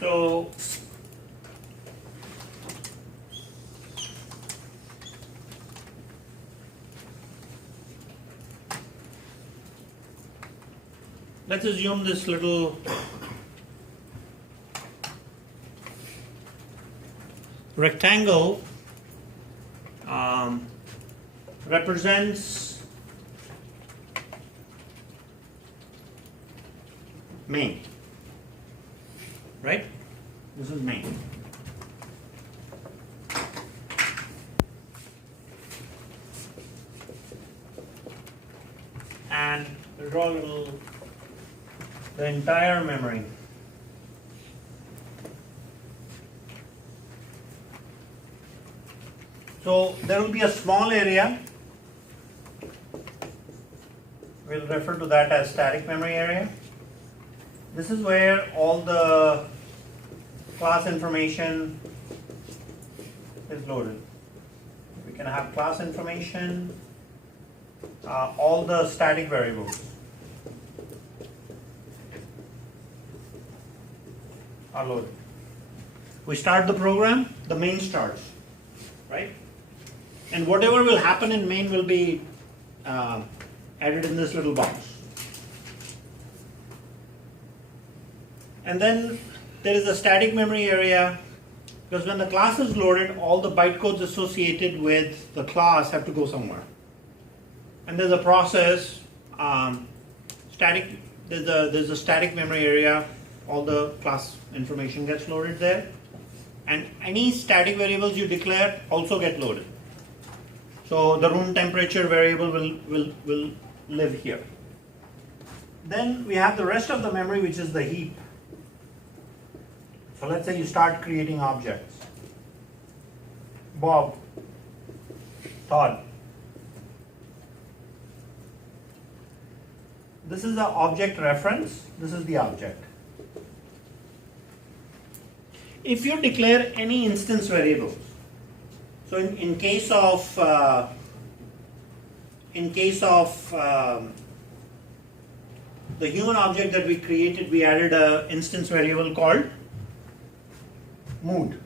So let's assume this little rectangle represents main, right? This is main. And we'll draw a little the entire memory. So there will be a small area. We'll refer to that as static memory area. This is where all the class information is loaded. We can have class information, all the static variables are loaded. We start the program, the main starts, right? And whatever will happen in main will be added in this little box. And then there is a static memory area, because when the class is loaded, all the bytecodes associated with the class have to go somewhere. And there's a process, there's a static memory area, all the class information gets loaded there. And any static variables you declare also get loaded. So the room temperature variable will live here. Then we have the rest of the memory, which is the heap. So let's say you start creating objects. Bob, Todd. This is the object reference, this is the object. If you declare any instance variables, so in case of the human object that we created, we added an instance variable called mood.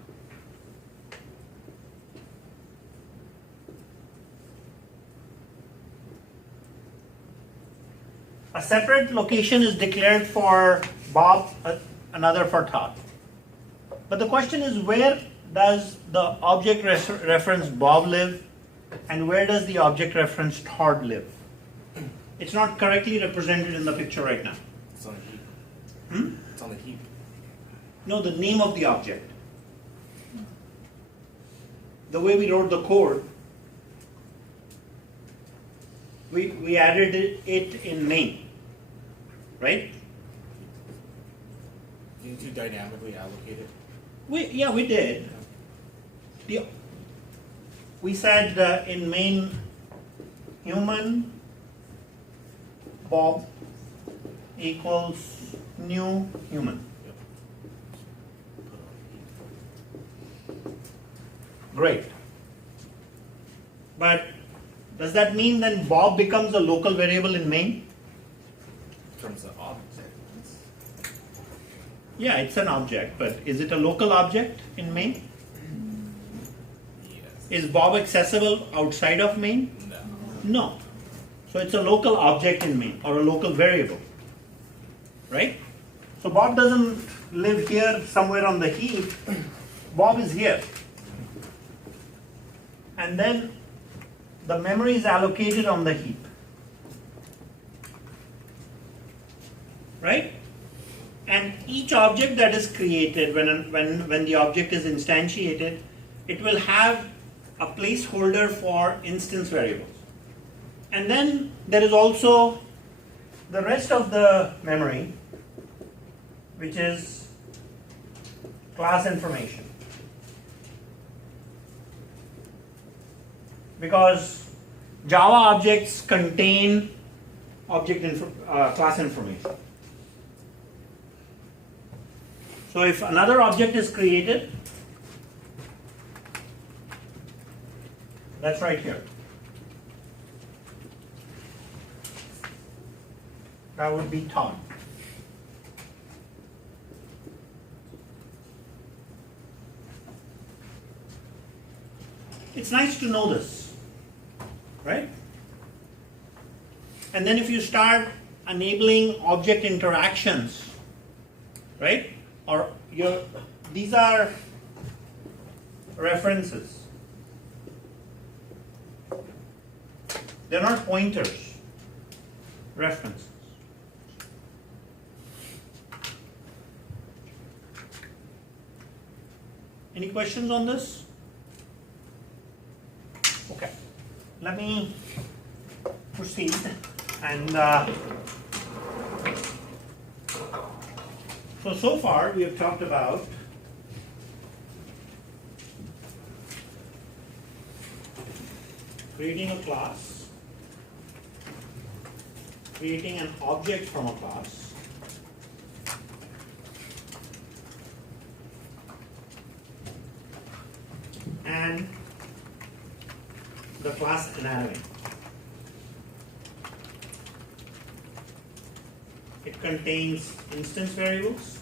A separate location is declared for Bob, another for Todd. But the question is, where does the object reference Bob live and where does the object reference Todd live? It's not correctly represented in the picture right now. It's on a heap. Hmm? It's on a heap. No, the name of the object. The way we wrote the code, we added it in main, right? Didn't you dynamically allocate it? We did. We said in main human Bob, equals new human. Great. But does that mean then Bob becomes a local variable in main? In terms of object. Yeah, it's an object, but is it a local object in main? Yes. Is Bob accessible outside of main? No. No. So it's a local object in main or a local variable, right? So Bob doesn't live here somewhere on the heap. Bob is here. And then the memory is allocated on the heap. Right? And each object that is created, when the object is instantiated, it will have a placeholder for instance variables. And then there is also the rest of the memory, which is class information. Because Java objects contain class information. So if another object is created, that's right here. That would be Todd. It's nice to know this, right? And then if you start enabling object interactions, right? Or these are references. They're not pointers, references. Any questions on this? Okay, let me proceed and so far we have talked about creating a class, creating an object from a class, and the class anatomy. It contains instance variables,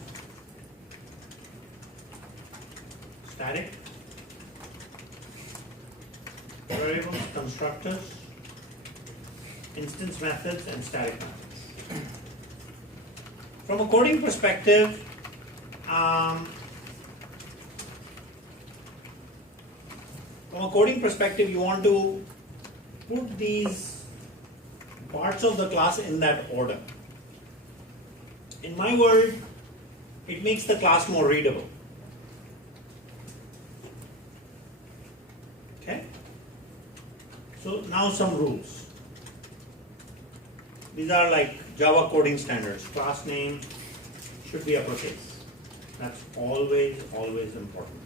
static variables, constructors, instance methods, and static methods. From a coding perspective, you want to put these parts of the class in that order. In my world, it makes the class more readable. Okay? So now some rules. These are like Java coding standards. Class name should be uppercase. That's always, always important.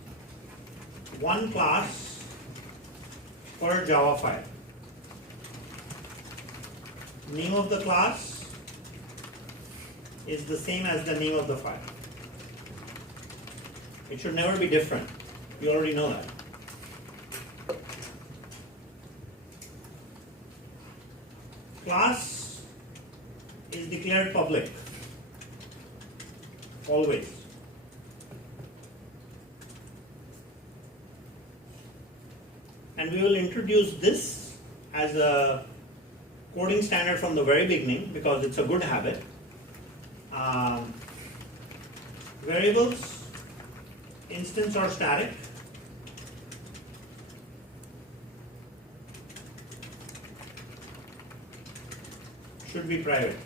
One class per Java file. Name of the class is the same as the name of the file. It should never be different. You already know that. Class is declared public. Always. And we will introduce this as a coding standard from the very beginning because it's a good habit. Variables, instance or static, should be private.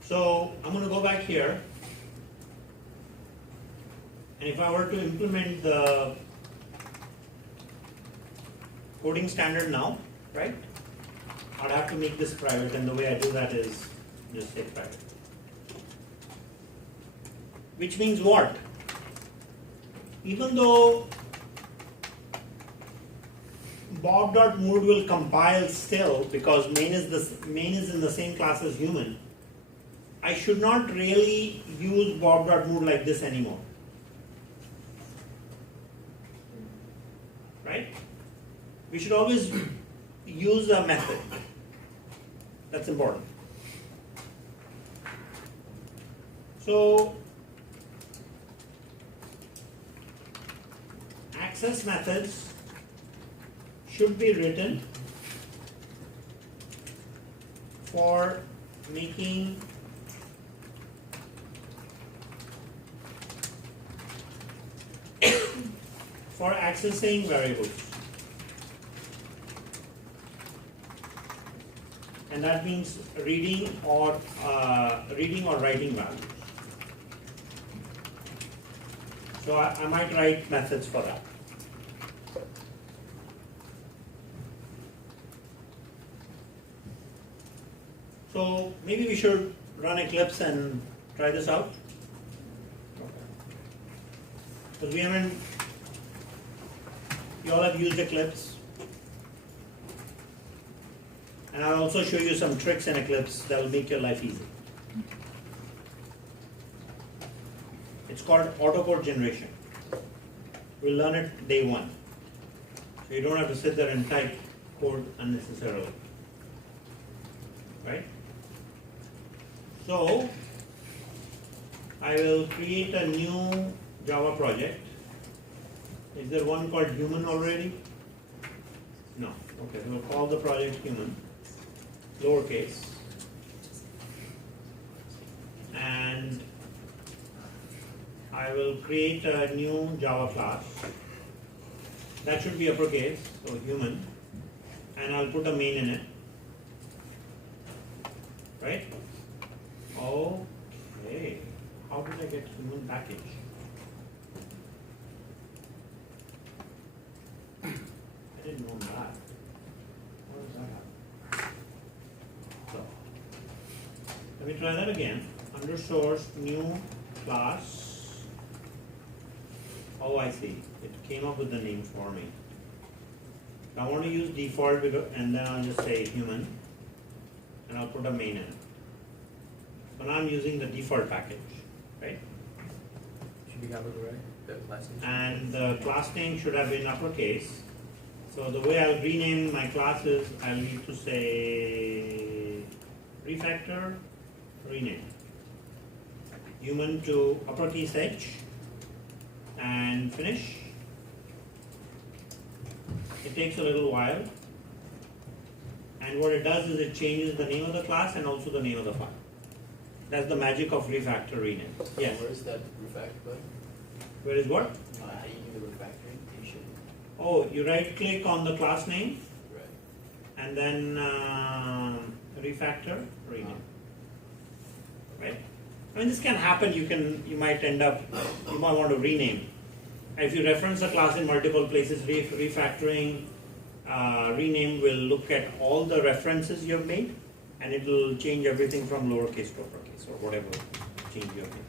So I'm going to go back here, and if I were to implement the coding standard now, right? I'd have to make this private, and the way I do that is just say private. Which means what? Even though bob.mood will compile still because main is in the same class as human. I should not really use bob.mood like this anymore. Right? We should always use a method. That's important. So, access methods should be written for making for accessing variables. And that means reading or writing values. So I might write methods for that. So maybe we should run Eclipse and try this out. Because we haven't, you all have used Eclipse. And I'll also show you some tricks in Eclipse that will make your life easy. It's called autocode generation. We'll learn it day one. So you don't have to sit there and type code unnecessarily. Right? So, I will create a new Java project. Is there one called human already? No. Okay, so we'll call the project human, lowercase. And I will create a new Java class. That should be uppercase, so human. And I'll put a main in it. Right? Okay. How did I get human package? I didn't know that. What does that happen? So, let me try that again. Under source, new class. Oh, I see. It came up with the name for me. I want to use default and then I'll just say human and I'll put a main in. So now I'm using the default package, right? Should be capital, right? The class name. And the class name should have been uppercase. So the way I'll rename my classes, I'll need to say refactor, rename. Human to uppercase H and finish. It takes a little while. And what it does is it changes the name of the class and also the name of the file. That's the magic of refactor rename. Yes? Where is that refactor? Where is what? How do you do the refactoring? You should. Oh, you right click on the class name Right. and then refactor rename. Right? I mean, this can happen. You might want to rename. And if you reference a class in multiple places, refactoring rename will look at all the references you have made, and it will change everything from lowercase to uppercase or whatever change you have made,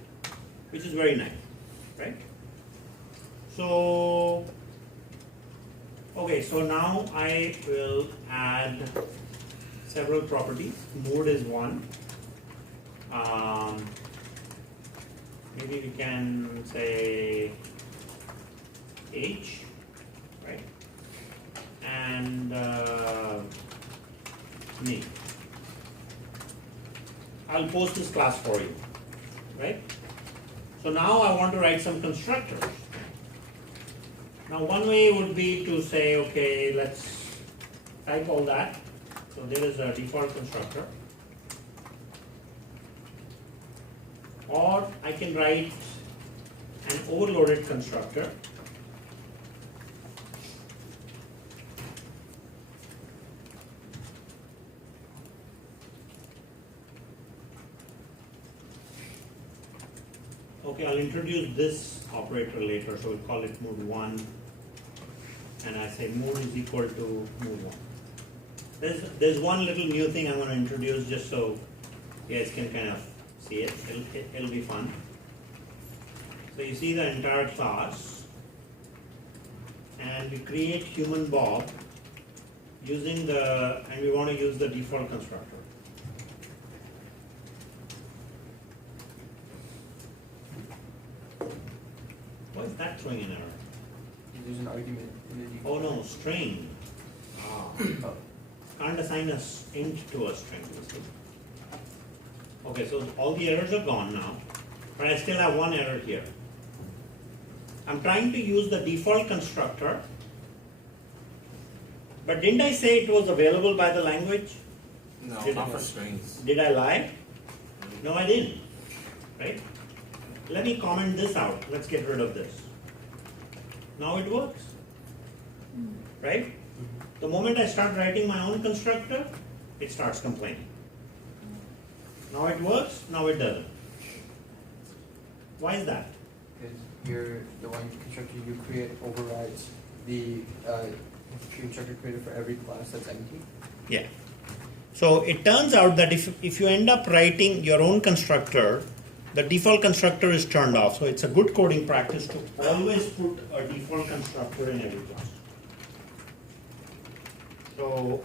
which is very nice, right? So, okay, so now I will add several properties. Mood is one. Maybe we can say H, right? And me. I'll post this class for you, right? So now I want to write some constructors. Now one way would be to say, okay, let's type all that. So there is a default constructor. Or I can write an overloaded constructor. Okay, I'll introduce this operator later, so we'll call it mood 1. And I say mood is equal to mood 1. There's one little new thing I'm going to introduce just so you guys can kind of see it. It'll be fun. So you see the entire class, and we create human Bob and we want to use the default constructor. Why is that throwing an error? There's an argument in the Oh default. no, string. Oh. Can't assign a int to a string. Okay, so all the errors are gone now, but I still have one error here. I'm trying to use the default constructor, but didn't I say it was available by the language? No, Did not it- for strings. Did I lie? No, I didn't. Right? Let me comment this out. Let's get rid of this. Now it works. Right? The moment I start writing my own constructor, it starts complaining. Now it works, now it doesn't. Why is that? Because you're the one constructor you create overrides the constructor created for every class that's empty. Yeah. So it turns out that if you end up writing your own constructor, the default constructor is turned off. So it's a good coding practice to always put a default constructor in every class. So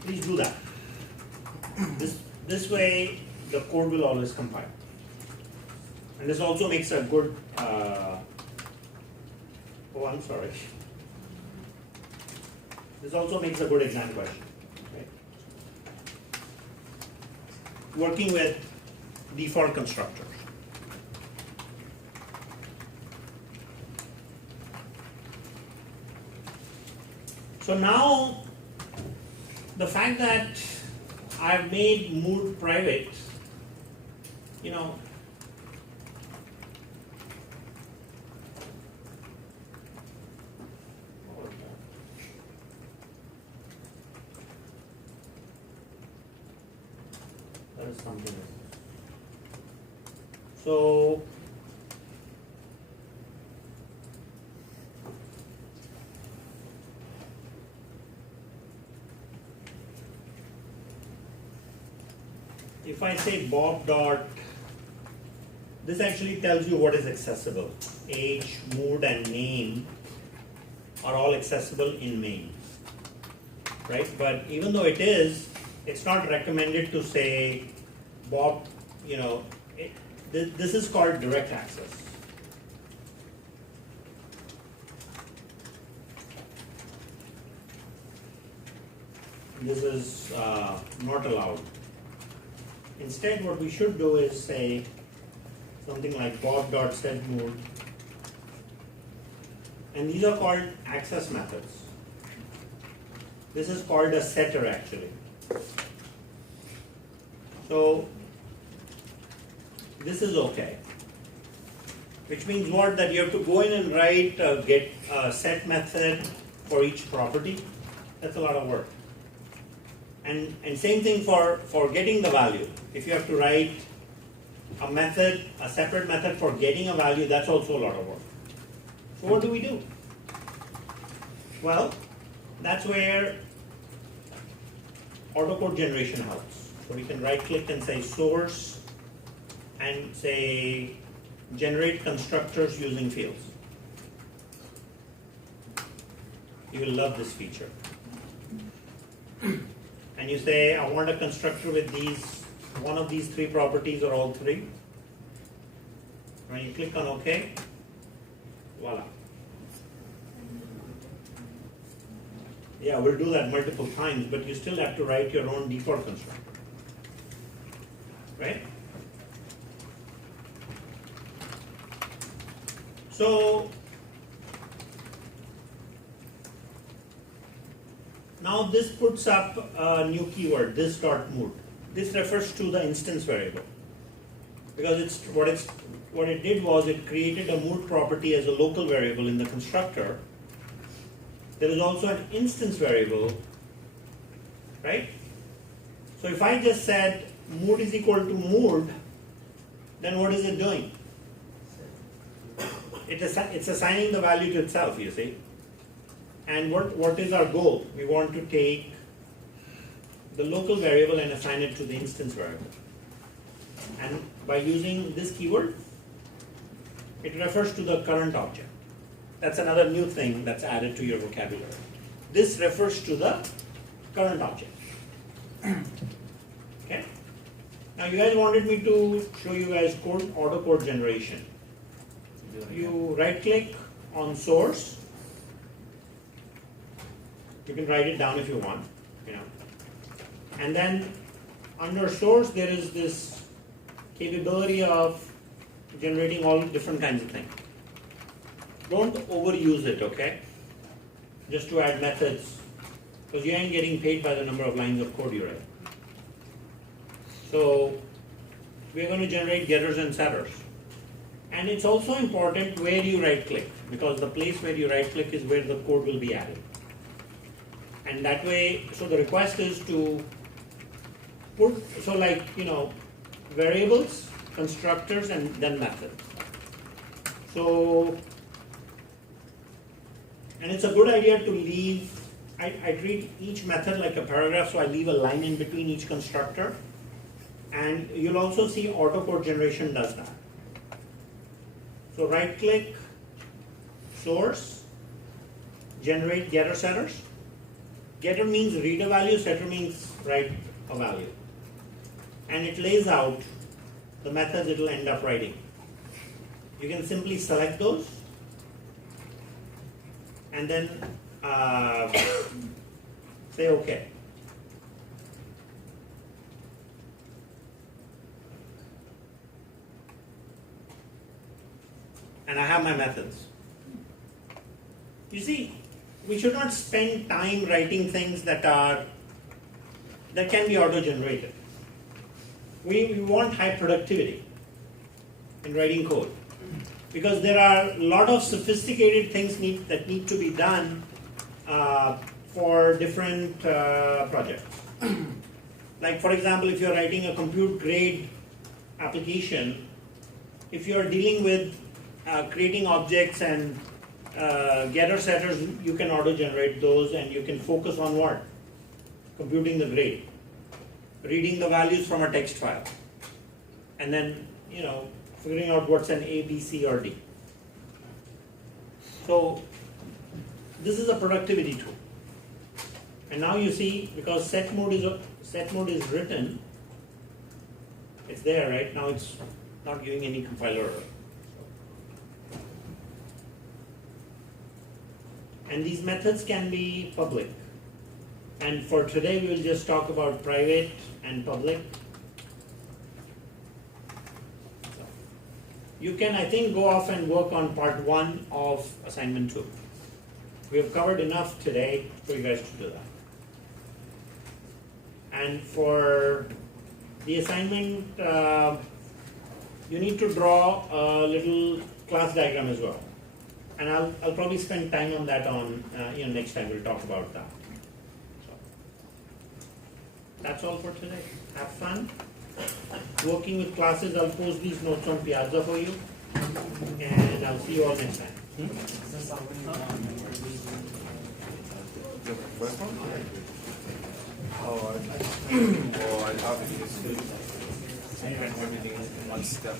please do that. This way the code will always compile. And this also makes a good I'm sorry. This also makes a good exam question. Right? Working with default constructors. So now, the fact that I've made mood private, you know, that is something else. So, if I say Bob dot, this actually tells you what is accessible. Age, mood, and name are all accessible in main, right? But even though it is, it's not recommended to say Bob, you know, this is called direct access. This is not allowed. Instead, what we should do is say something like bob.setMood, and these are called access methods. This is called a setter actually. So this is okay. Which means what? That you have to go in and write get set method for each property. That's a lot of work. And same thing for getting the value. If you have to write a method, a separate method for getting a value, that's also a lot of work. So what do? Well, that's where autocode generation helps. So we can right click and say source and say generate constructors using fields. You will love this feature. And you say, I want a constructor with one of these three properties or all three. When you click on OK, voila. Yeah, we'll do that multiple times, but you still have to write your own default constructor. Right? So, now this puts up a new keyword, this.mood. This refers to the instance variable. Because what it did was it created a mood property as a local variable in the constructor. There is also an instance variable, right? So if I just said mood is equal to mood, then what is it doing? It's assigning the value to itself, you see. And what is our goal? We want to take the local variable and assign it to the instance variable. And by using this keyword, It refers to the current object. That's another new thing that's added to your vocabulary. This refers to the current object. Okay? Now you guys wanted me to show you guys auto code generation. You right click on source. You can write it down if you want, And then under source there is this capability of generating all different kinds of things. Don't overuse it, okay? Just to add methods, because you ain't getting paid by the number of lines of code you write. So we're going to generate getters and setters. And it's also important where you right click, because the place where you right click is where the code will be added. And that way, so the request is to put, variables, constructors, and then methods. So, and it's a good idea to leave, I treat each method like a paragraph, so I leave a line in between each constructor. And you'll also see autocode generation does that. So right click, source, generate getter setters. Getter means read a value, setter means write a value. And it lays out the methods it will end up writing. You can simply select those and then say OK. And I have my methods. You see, we should not spend time writing things that can be auto-generated. We want high productivity in writing code, because there are a lot of sophisticated things that need to be done for different projects. Like for example, if you're writing a compute grade application, if you're dealing with creating objects and getter setters, you can auto-generate those, and you can focus on what? Computing the grade, reading the values from a text file, and then figuring out what's an A, B, C, or D. So this is a productivity tool. And now you see, because set mode is written, it's there, right? Now it's not giving any compiler error. And these methods can be public. And for today, we will just talk about private and public. You can, I think, go off and work on part 1 of assignment 2. We have covered enough today for you guys to do that. And for the assignment, you need to draw a little class diagram as well. And I'll probably spend time on that next time we'll talk about that. So, that's all for today. Have fun. Working with classes, I'll post these notes on Piazza for you. And I'll see you all next time. The first one? I thought we just print everything in one step.